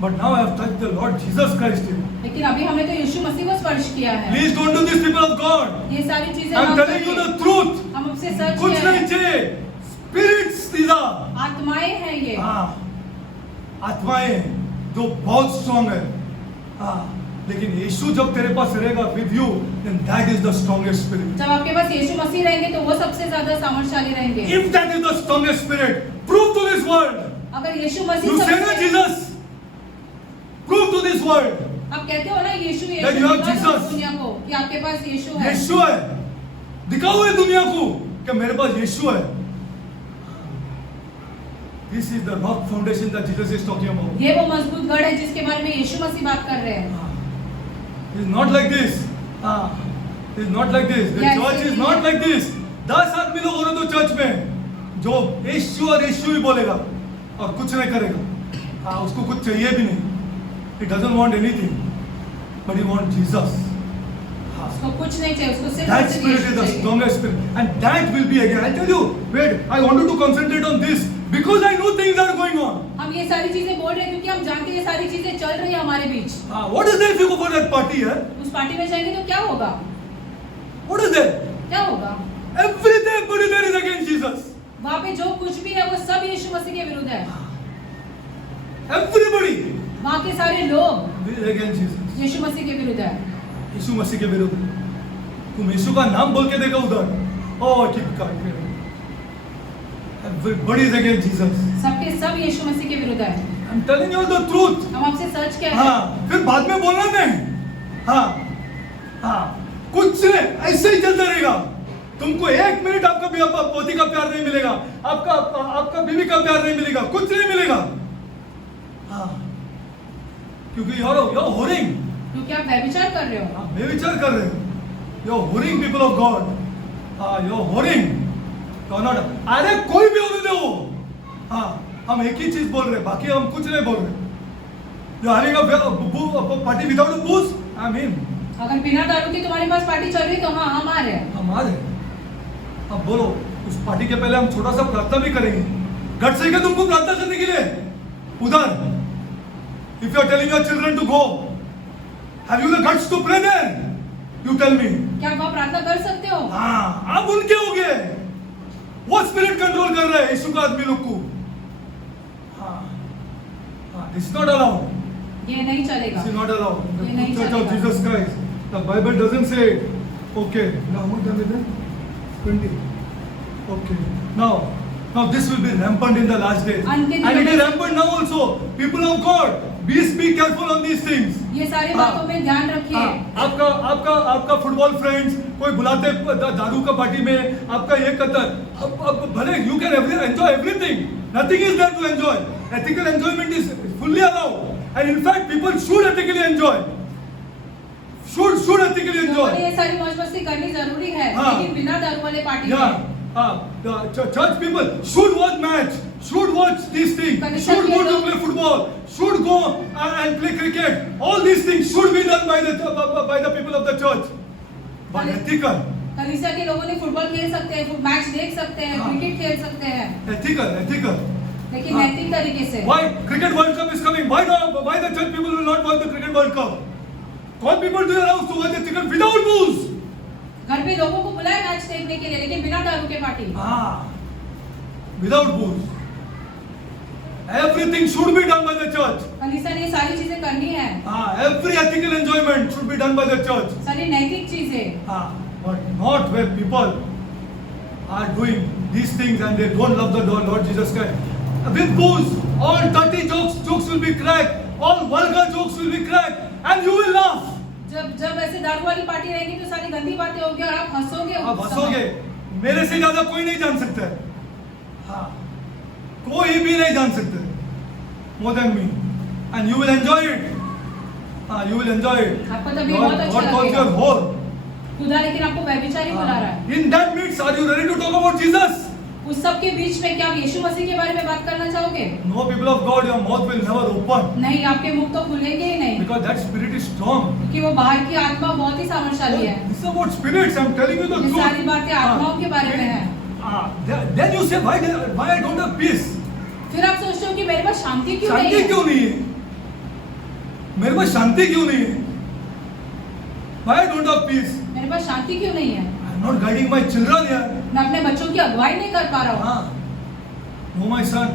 But now I have touched the Lord Jesus Christ here. लेकिन अभी हमने तो यीशु मसीह को स्पर्श किया है। Please don't do this, people of God. ये सारी चीजें I'm हम telling you the truth. हम आपसे सच कुछ कह नहीं रहे हैं। चाहिए. Spirits these are. आत्माएं हैं ये। हाँ, आत्माएं जो बहुत स्ट्रॉन्ग है. हाँ, लेकिन यीशु जब तेरे पास रहेगा with you, then that is the strongest spirit. जब आपके पास यीशु मसीह रहेंगे तो वो सबसे ज्यादा सामर्थ्यशाली रहेंगे। If that is the strongest spirit, prove to this world. अगर यीशु You Masih say no, Jesus. Prove to this world. आप कहते हो ना यीशु That you have दिखा दो Jesus. दुनिया को कि आपके पास यीशु है। यीशु है. दिखाओ ये दुनिया को कि मेरे पास यीशु है. This is the rock foundation that Jesus is talking about. ये वो मजबूत गढ़ है जिसके बारे में यीशु मसीह बात कर रहे हैं। It's not like this. It's not like this. The Yes, church it is is. not like this. 10 आदमी लोग होने दो चर्च में जो यीशु और यीशु ही बोलेगा और कुछ नहीं करेगा. हाँ, उसको कुछ चाहिए भी नहीं. He doesn't want anything, but he wants Jesus. हाँ. उसको कुछ नहीं चाहिए, उसको सिर्फ That सिर्फ spirit यीशु is the चाहिए। strongest spirit, and that will be again. I tell you, wait. I wanted to concentrate on this because I know things are going on. हम ये सारी चीजें बोल रहे हैं क्योंकि हम जानते हैं ये सारी चीजें चल रही है हमारे बीच। What is there if you go for that party? उस पार्टी में जाएंगे तो क्या होगा? What is there? क्या होगा? Everybody there is against Jesus. वहाँ पे जो कुछ भी है वो सब यीशु मसीह के विरुद्ध है। Everybody वहाँ के सारे लोग is against Jesus. यीशु मसीह के विरुद्ध है। यीशु मसीह के विरुद्ध. तुम यीशु का नाम बोल के देखो उधर. Oh, keep quiet. Everybody is against Jesus. सबके सब यीशु मसीह के विरुद्ध है। I'm telling you the truth. हम आपसे सच कह रहे हैं। हाँ, फिर बाद में बोलना नहीं. हाँ, हाँ, कुछ नहीं, ऐसे ही चलता रहेगा. तुमको 1 मिनट आपका पति का प्यार नहीं मिलेगा, आपका बीवी का प्यार नहीं मिलेगा, कुछ नहीं मिलेगा. हाँ, क्योंकि you're whoring. क्योंकि आप व्यभिचार कर रहे हो। आप व्यभिचार कर रहे हो. You're whoring people of God. You're whoring. You're not. अरे कोई भी होने दो. हाँ, हम एक ही चीज बोल रहे हैं, बाकी हम कुछ नहीं बोल रहे. You're having a party without a booze? I'm in. अगर बिना दारू की तुम्हारे पास पार्टी चल रही तो हाँ हम आ रहे हैं। हम आ रहे. अब बोलो, उस पार्टी के पहले हम छोटा सा प्रार्थना भी करेंगे. गट से क्या तुमको प्रार्थना करने के लिए उधर? If you are telling your children to go, have you the guts to pray there? You tell me. क्या आप वहाँ प्रार्थना कर सकते हो? हाँ, अब उनके हो गए. वो स्पिरिट कंट्रोल कर रहा है यीशु का आदमी लोग को. हाँ, हाँ, this is not allowed. ये नहीं चलेगा। This is not allowed. ये नहीं The Church of चलेगा। Jesus Christ. The Bible doesn't say it. Okay. Now how much time is it? 20. Okay. Now this will be rampant in the last days. And it is rampant now also. People of God, be careful on these things. ये सारी बातों में ध्यान रखिए। आपका फुटबॉल फ्रेंड्स कोई बुलाते दारू का पार्टी में, आपका ये करता. अब भले you can enjoy everything. Nothing is there to enjoy. Ethical enjoyment is fully allowed. And in fact, people should ethically enjoy. Should ethically enjoy. ये सारी मौज मस्ती करनी जरूरी है, हाँ. लेकिन बिना दारू वाले पार्टी Yeah. में। The church people should watch match, should watch these things, Connection should go के to लोग- play football, should go and play cricket. All these things should be done by the people of the church. But Conne- ethical, कलीसिया के लोगों ने फुटबॉल खेल सकते हैं, मैच देख सकते हैं, हाँ. क्रिकेट खेल सकते हैं, ethical. लेकिन हाँ. नैतिक तरीके से। Why cricket World Cup is coming? Why the church people will not watch the cricket World Cup? Call people to your house to watch the cricket without booze. घर पे लोगों को बुलाए मैच देखने के लिए, लेकिन बिना दारू के party. Without booze. Everything should be done by the church. कलीसिया ने ये सारी चीजें करनी है, Every ethical enjoyment should be done by the church. सारी नैतिक चीजें। But not where people are doing these things and they don't love the Lord Jesus Christ. With booze, all dirty jokes will be cracked, all vulgar jokes will be cracked, and you will laugh. जब ऐसे दारू वाली पार्टी रहेगी तो सारी गंदी बातें होंगी और आप हंसोगे। आप हंसोगे. मेरे से ज्यादा कोई नहीं जान सकता है. कोई भी नहीं जान सकता है. More than me. And you will enjoy it. You will enjoy it. आपको तभी बहुत अच्छा God calls लगेगा। your whore. खुदा लेकिन आपको व्यभिचारी बुला रहा है। In that midst, are you ready to talk about Jesus? उस सब के बीच में क्या आप यीशु मसीह के बारे में बात करना चाहोगे? No, people of God, your mouth will never open. नहीं, आपके मुख तो खुलेंगे ही नहीं, Because that spirit is strong. क्योंकि वो बाहर की आत्मा बहुत ही सामर्थ्यशाली है। This is about spirits. I'm telling you the ये truth. सारी बातें आत्माओं के बारे में है। Then you say, why I don't have peace? फिर आप सोचते हो कि मेरे पास शांति क्यों नहीं शांति है? क्यों नहीं है? मेरे पास शांति क्यों नहीं है? Why I don't have peace? मेरे पास शांति क्यों नहीं है? I'm not guiding my children here. मैं अपने बच्चों की अगुवाई नहीं कर पा रहा हूँ। No, my son.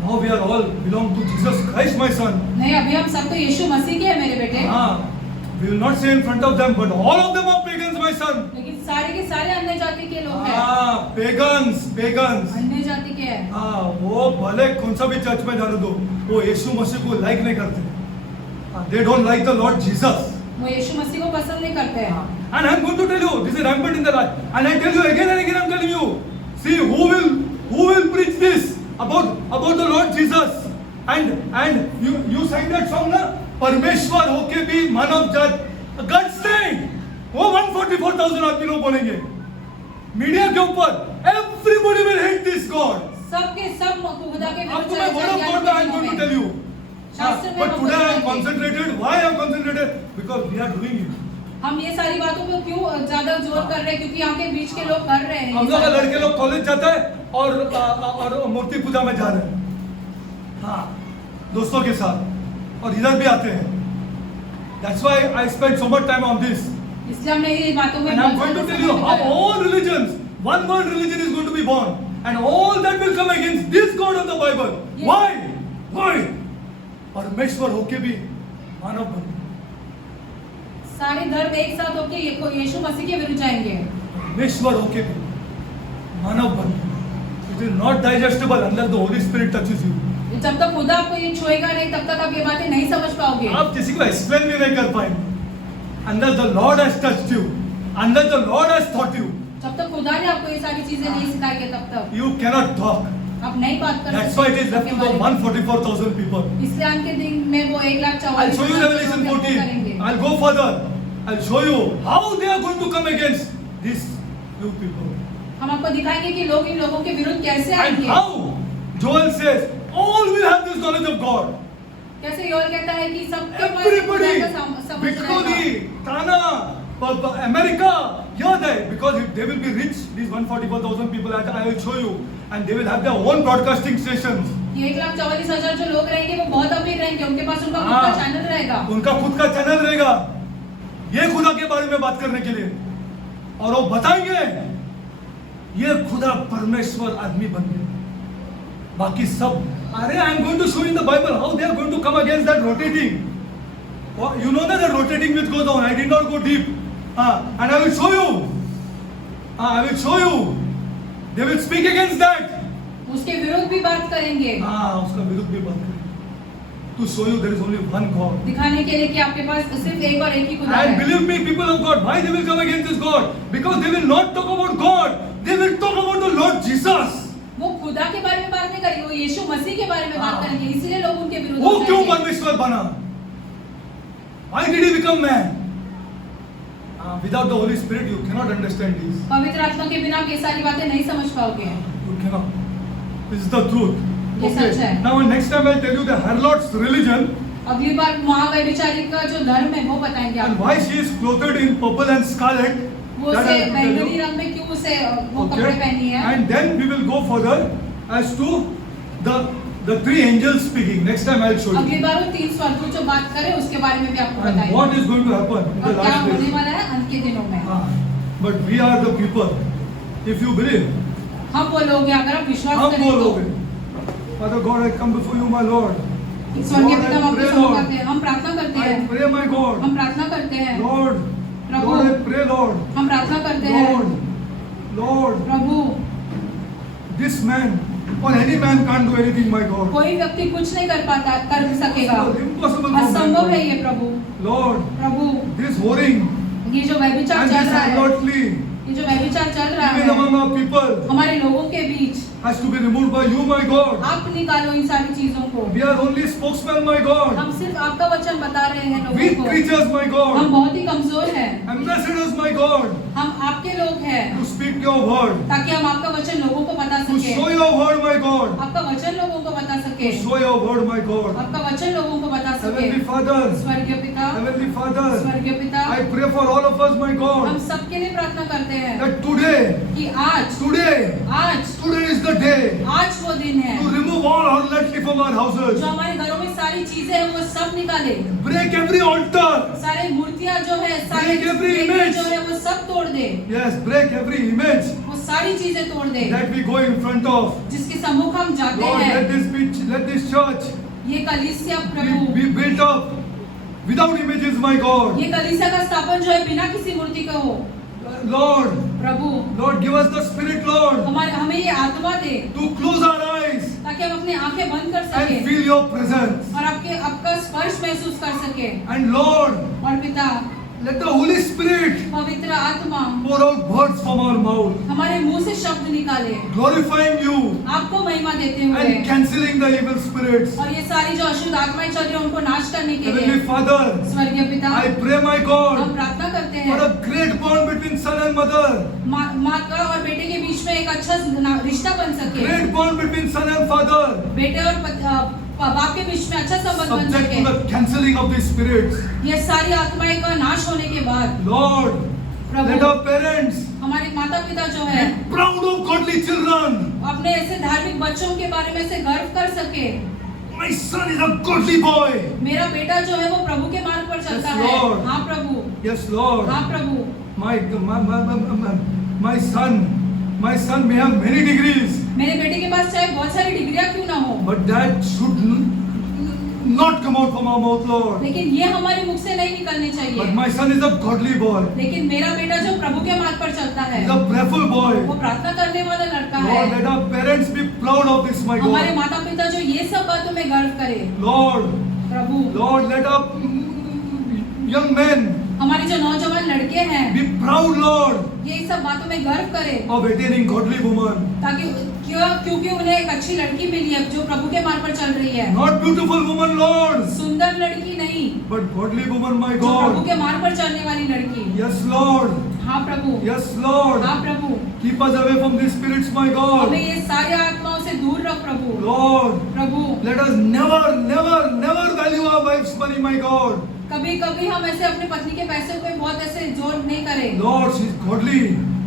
Now we are all belong to Jesus Christ, my son. नहीं, अभी हम सब तो यीशु मसीह के हैं मेरे बेटे। We will not say in front of them, but all of them are pagans, my son. लेकिन सारे के सारे अन्य जाति के लोग हैं। Pagans, pagans. अन्य जाति के हैं। वो भले कौन सा भी चर्च में जाने दो, वो यीशु मसीह को लाइक नहीं करते। They don't like the Lord Jesus. वो यीशु मसीह को पसंद नहीं करते हैं। And I'm going to tell you, this is rampant in the life. And I tell you again and again, I'm telling you. See, who will preach this about the Lord Jesus? And you sang that song ना, परमेश्वर होके भी मानव जात, God's name, वो 144,000 आदमी लोग बोलेंगे मीडिया के ऊपर, everybody will hate this God. सबके सब खुदा के आपको मैं word of God I'm going to tell you. But today I'm concentrated. Why I'm concentrated? Because we are doing it. हम ये सारी बातों पे क्यों ज्यादा जोर कर रहे हैं? क्योंकि यहाँ के बीच के लोग कर रहे हैं। हम लोग का लड़के लोग कॉलेज जाता है और मूर्ति पूजा में जा रहे हैं, दोस्तों के साथ, और इधर भी आते हैं। That's why I spend so much time on this. इसलिए हमने ये बातों में, and I'm going to tell you how all religions, one world religion is going to be born, and all that will come against this God of the Bible. Yes. Why? परमेश्वर होके भी मानव बन, सारे धर्म एक साथ होके यीशु मसीह के विरुद्ध जाएंगे। परमेश्वर होके भी मानव बन, it is not digestible unless the Holy Spirit touches you. जब तक खुदा आपको ये छुएगा नहीं, तब तक आप ये बातें नहीं समझ पाओगे। आप किसी को एक्सप्लेन भी नहीं कर पाएंगे। Unless the Lord has touched you, unless the Lord has taught you, जब तक खुदा ने आपको ये सारी चीजें नहीं सिखाएंगे, तब तक you cannot talk. आप नहीं बात कर सकते। That's why it is left to the 144,000 people. इसलिए आज के दिन में वो 1,44,000 I'll show you Revelation 14. I'll go further. I'll show you how they are going to come against these new people. हम आपको दिखाएंगे कि लोग इन लोगों के विरुद्ध कैसे And आएंगे। how Joel says all will have this knowledge of God. कैसे योएल कहता है कि सबके पास Everybody, खुदा का समझ Victory, रहेगा। Tana, America, here they, because they will be rich, these 144,000 people, I will show you, and they will have their own broadcasting stations. ये 1,44,000 जो लोग रहेंगे वो बहुत अमीर रहेंगे, उनके पास उनका खुद का चैनल रहेगा। उनका खुद का चैनल रहेगा, ये खुदा के बारे में बात करने के लिए, और वो बताएंगे ये खुदा परमेश्वर आदमी बन गए। बाकी सब, अरे I am going to show you in the Bible how they are going to come against that rotating. You know that the rotating which goes on. I did not go deep, and I will show you. I will show you. They will speak against that. उसके विरुद्ध भी बात करेंगे। उसका विरुद्ध भी बात करेंगे। To show you there is only one God. दिखाने के लिए कि आपके पास सिर्फ एक और एक ही खुदा है। And believe me, people of God, why they will come against this God? Because they will not talk about God. They will talk about the Lord Jesus. वो खुदा के बारे में बात नहीं करेंगे, वो यीशु मसीह के बारे में बात करेंगे, इसलिए लोग उनके विरुद्ध वो हो क्यों जाएंगे। परमेश्वर बना? Why did he become man? Without the Holy Spirit, you cannot understand this. पवित्र आत्मा के बिना आप ये सारी बातें नहीं समझ पाओगे। You cannot. This is the truth. ये सच है। Now next time I'll tell you the harlot's religion. अगली बार महाव्यभिचारी का जो धर्म है वो बताएंगे And आपको। why she is clothed in purple and scarlet. वो उसे बैंगनी रंग में क्यों उसे वो कपड़े पहनी है? And then we will go further as to the three angels speaking. Next time I'll show you. अगली बार वो 3 स्वर्गदूत जो बात करे उसके बारे में भी आपको And बताएंगे। what is going to happen in the और क्या last होने days. वाला है अंत के दिनों में। But we are the people. If you believe, हम वो लोग हैं, अगर आप विश्वास हम करें वो तो। लोग हैं. Father God, I come before you, my Lord. स्वर्गीय पिता, हम Lord, I आपके pray, समूह Lord. करते हैं, हम प्रार्थना करते I हैं, pray, my God. हम प्रार्थना करते हैं, Lord, Prabhu, Lord, I pray, Lord. हम प्रार्थना करते हैं, Lord, Prabhu, this man or any man can't do anything, my God. कोई व्यक्ति कुछ नहीं कर सकेगा, Impossible for man, असंभव है God. ये प्रभु। Lord, प्रभु, this whoring ये जो व्यभिचार and चल this रहा है, ungodly ये जो व्यभिचार चल रहा even है among our people हमारे लोगों के बीच, has to be removed by you, my God. आप निकालो इन सारी चीजों को। We are only spokesmen, my God. हम सिर्फ आपका वचन बता रहे हैं लोगों Weak को। creatures, my हम God. बहुत ही कमजोर हैं, Ambassadors, my God. हम आपके लोग हैं, To speak your word. ताकि हम आपका वचन लोगों को बता To सके। show your word, my God. आपका वचन लोगों को बता सके, To show your word, my God. आपका वचन लोगों को बता सके। Heavenly Father, स्वर्गीय पिता, Heavenly Father, स्वर्गीय पिता, I pray for all of us, my हम God, सबके लिए प्रार्थना करते हैं that today कि आज is the day आज वो दिन है to remove all ungodly from our houses. जो हमारे घरों में सारी चीजें हैं वो सब निकाले, break every altar. सारे मूर्तियां जो है, सारे Break every देवता image. जो है वो सब तोड़ दे, Yes, break every image वो सारी चीजें तोड़ दे that we go in front of. जिसके सम्मुख हम जाते Lord, हैं। let this church ये कलीसिया प्रभु, be built up without images, my God. ये कलीसिया का स्थापन जो है बिना किसी मूर्ति का हो। Lord, Prabhu Lord, give us the Spirit, Lord, हमें ये आत्मा दे to close our eyes ताकि हम अपनी आंखें बंद कर सके and feel your presence. और आपका स्पर्श महसूस कर सके। And Lord, और पिता, let the Holy Spirit पवित्र आत्मा pour out words from our mouth, हमारे मुंह से शब्द निकाले, glorifying you आपको महिमा देते हुए and cancelling the evil spirits. और ये सारी जो अशुद्ध आत्माएं चल रही हैं उनको नाश करने के Heavenly लिए। Father, स्वर्गीय पिता, I pray, my हम God, प्रार्थना करते for हैं a great bond between son and mother, माँ का और बेटे के बीच में एक अच्छा रिश्ता बन सके, great bond between son and father, बेटे और बाप के बीच में अच्छा संबंध बन subject सके। to the cancelling of the spirits. ये सारी आत्माएं का नाश होने के बाद Lord, let Prabhu, our parents हमारे माता पिता जो है be proud of godly children. अपने ऐसे धार्मिक बच्चों के बारे में से गर्व कर सके। My son is a godly boy. मेरा बेटा जो है वो प्रभु के मार्ग पर चलता Yes, है। Lord. हाँ प्रभु, Yes, Lord. हाँ प्रभु, My son may have many degrees, मेरे बेटे के पास चाहे बहुत सारी डिग्रियां क्यों ना हो, but that should not come out from our mouth, Lord. लेकिन ये हमारे मुख से नहीं निकलने But चाहिए। my son is a godly boy. लेकिन मेरा बेटा जो प्रभु के मार्ग पर चलता है, He's a prayerful वो boy. प्रार्थना करने वाला लड़का Lord, let है। our parents be proud of this, my हमारे God. माता पिता जो ये सब बातों में गर्व करे, Lord, Prabhu, Lord, let our young men हमारे जो नौजवान लड़के हैं be proud, Lord, ये सब बातों में गर्व करे, of attaining godly woman. ताकि क्योंकि उन्हें एक अच्छी लड़की मिली है जो प्रभु के मार्ग पर चल रही है। Not beautiful woman, Lord, सुंदर लड़की नहीं, but godly woman, my जो प्रभु God. के मार्ग पर चलने वाली लड़की। Yes, Lord. हाँ प्रभु, Yes, Lord. हाँ प्रभु, Keep us away from these spirits, my God. हमें ये सारे आत्माओं से दूर रख प्रभु। Lord, Prabhu, let us never value our wife's money, my God. कभी कभी हम ऐसे अपनी पत्नी के पैसे पे बहुत ऐसे जोर नहीं करें। Lord, she's godly.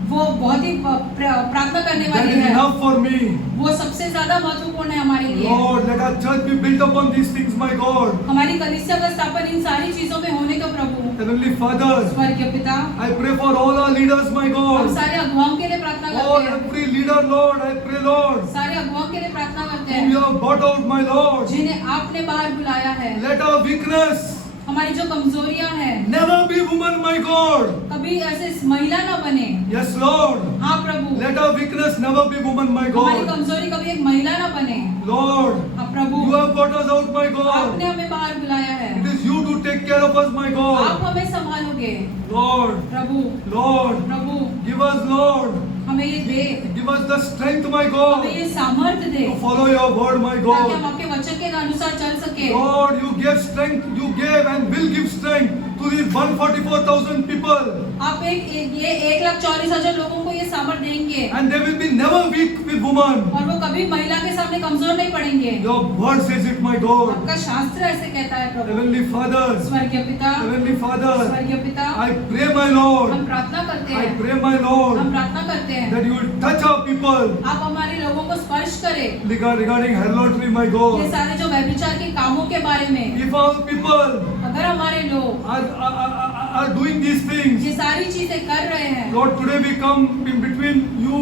वो बहुत ही प्रार्थना करने That वाली is है, enough for me. वो सबसे ज्यादा महत्वपूर्ण है हमारे लिए। Lord, let our church be built upon these things, my God. हमारी कलीसिया का स्थापन इन सारी चीजों में होने का प्रभु। Heavenly Father, स्वर्गीय पिता, I pray for all our leaders, my हम God. सारे अगुवाओं के लिए प्रार्थना Oh, करते हैं, every leader, Lord, I pray, Lord, सारे अगुवाओं के लिए प्रार्थना करते whom you हैं have brought out, my Lord. जिन्हें आपने बाहर बुलाया है। Let our weakness हमारी जो कमजोरियां हैं, never be woman, my God. कभी ऐसे महिला ना बने। Yes, Lord. हाँ प्रभु, Let our weakness never be woman, my हमारी God. कमजोरी कभी एक महिला ना बने। Lord, हाँ प्रभु, you have brought us out, my God. आपने हमें बाहर बुलाया है, It is you to take care of us, my आप God. हमें संभालोगे। Lord, प्रभु, Lord, प्रभु, give us, Lord, हमें ये दे, give us the strength, my God, हमें ये सामर्थ्य दे to follow your word, my ताकि हम God. आपके वचन के अनुसार चल सके। Lord, you gave strength, you gave and will give strength to these 144,000 people, आप ये 1,40,000 लोगों को ये सामर्थ्य देंगे and they will be never weak with woman. और वो कभी महिला के सामने कमजोर नहीं पड़ेंगे। Your word says it, my God. आपका शास्त्र ऐसे कहता है प्रभु। Heavenly Father, स्वर्गीय पिता, Heavenly Father, स्वर्गीय पिता, I pray, my Lord, हम प्रार्थना करते I हैं, pray, my Lord, हम प्रार्थना करते हैं, that you will touch our people आप हमारे लोगों को स्पर्श करें। regarding harlotry, my ये God. सारे जो व्यभिचार के कामों के बारे में, If our people अगर हमारे लोग are doing these things, ये सारी चीजें कर रहे हैं, Lord, today we come in between you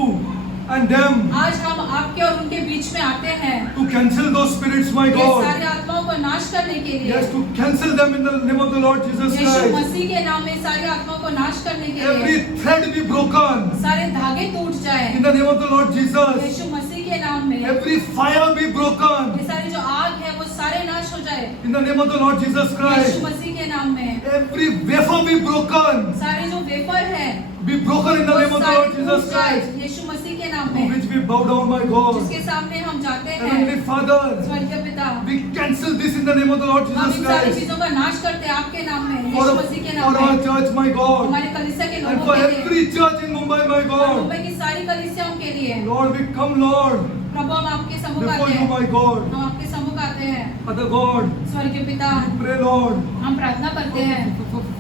and them आज हम आपके और उनके बीच में आते हैं to cancel those spirits, my ये God. सारे आत्माओं को नाश करने के लिए, Yes, to cancel them in the name of the Lord Jesus Yeshu Christ. मसीह के नाम में सारी आत्माओं को नाश करने के Every लिए, thread be broken सारे धागे टूट जाए in the name of the Lord Jesus. यीशु मसीह के नाम में। Every fire be broken ये सारी जो आग है वो सारे नाश हो जाए in the name of the Lord Jesus Yeshu Christ. मसीह के नाम में। Every wafer be broken, सारे जो वेफर है be broken in the name वो of the सारे Lord Jesus टूट जाए Christ. यीशु मसीह के नाम To में, which we bow down, my God. जिसके सामने हम जाते हैं। Heavenly Father, स्वर्गीय पिता, we cancel this in the name of the Lord हम Jesus इन सारी Christ. चीजों का नाश करते हैं आपके नाम में, For, यीशु मसीह के for नाम our में, church, my God. हमारे कलीसिया के And लोगों for के लिए, every church in Mumbai, my और God. मुंबई की सारी कलीसियाओं के लिए। Lord, we come, Lord, प्रभु हम आपके सम्मुख before आते you, हैं, my God. हम आपके सम्मुख आते हैं। Father God, स्वर्गीय पिता, we pray, Lord, हम प्रार्थना करते हैं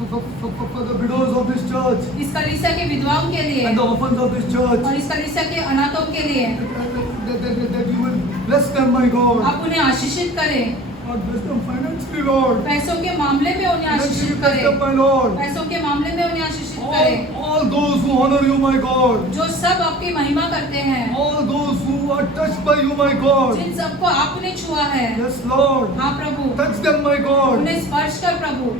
for the widows of this church इस कलीसिया के विधवाओं के लिए and the orphans of this church, और इस कलीसिया के अनाथों के लिए। that you will bless them, my God. आप उन्हें आशीषित करें God bless them financially, Lord. पैसों के मामले में उन्हें Financially आशीषित bless them, करे, my Lord. पैसों के मामले में उन्हें आशीषित करे, All those who honor you, my God. जो सब आपकी महिमा करते हैं, All those who are touched by you, my God. जिन सबको आपने छुआ है, Yes, Lord. हाँ प्रभु, Touch them, my God. उन्हें स्पर्श कर प्रभु,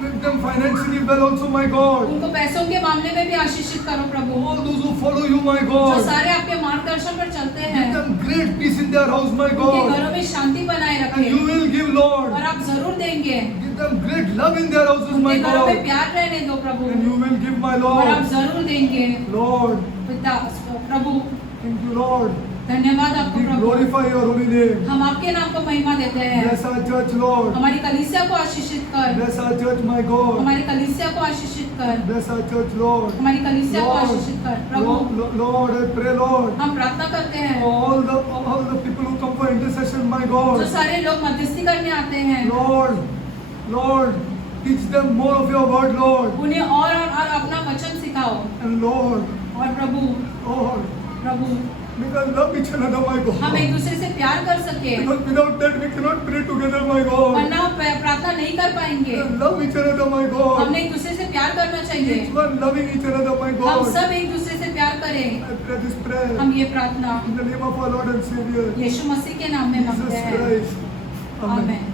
Make them financially well also, my God. उनको पैसों के मामले में भी आशीषित करो प्रभु, All those who follow you, my जो God. सारे आपके मार्गदर्शन पर चलते हैं, Give them great peace in their house, my उनके God. घरों में शांति बनाए And रखें, you will give, Lord. और आप जरूर देंगे, Give them great love in their houses, my उनके घरों में God. प्यार रहने दो प्रभु, And you will give, my और आप Lord. जरूर देंगे Lord, पिता प्रभु। thank you, Lord. धन्यवाद आपको We Prabhu, glorify your holy name. हम आपके नाम को महिमा देते हैं। Bless our church, Lord. हमारी कलीसिया को आशीषित कर, Bless our church, my God. हमारी कलीसिया को आशीषित कर, Bless our church, Lord. हमारी कलीसिया को Lord, आशीषित कर प्रभु। Lord, I pray, Lord. हम प्रार्थना करते हैं, All the people who come for intercession, my जो God. सारे लोग मध्यस्थी करने आते हैं, Lord, teach them more of your word, Lord. उन्हें और अपना वचन सिखाओ, And Lord, और Lord, Prabhu make us love each another, my हम God. एक दूसरे से प्यार कर सके, Because without that we cannot pray together, my God. वरना हम प्रार्थना नहीं कर पाएंगे। Love each another, my God. हमने एक दूसरे से प्यार करना चाहिए, Each one loving each another, my हम God. सब एक दूसरे से प्यार करें। I pray this prayer हम ये प्रार्थना in the name of our Lord and Savior, यीशु मसीह के नाम में Jesus मांगते हैं, Christ. Amen. आमेन।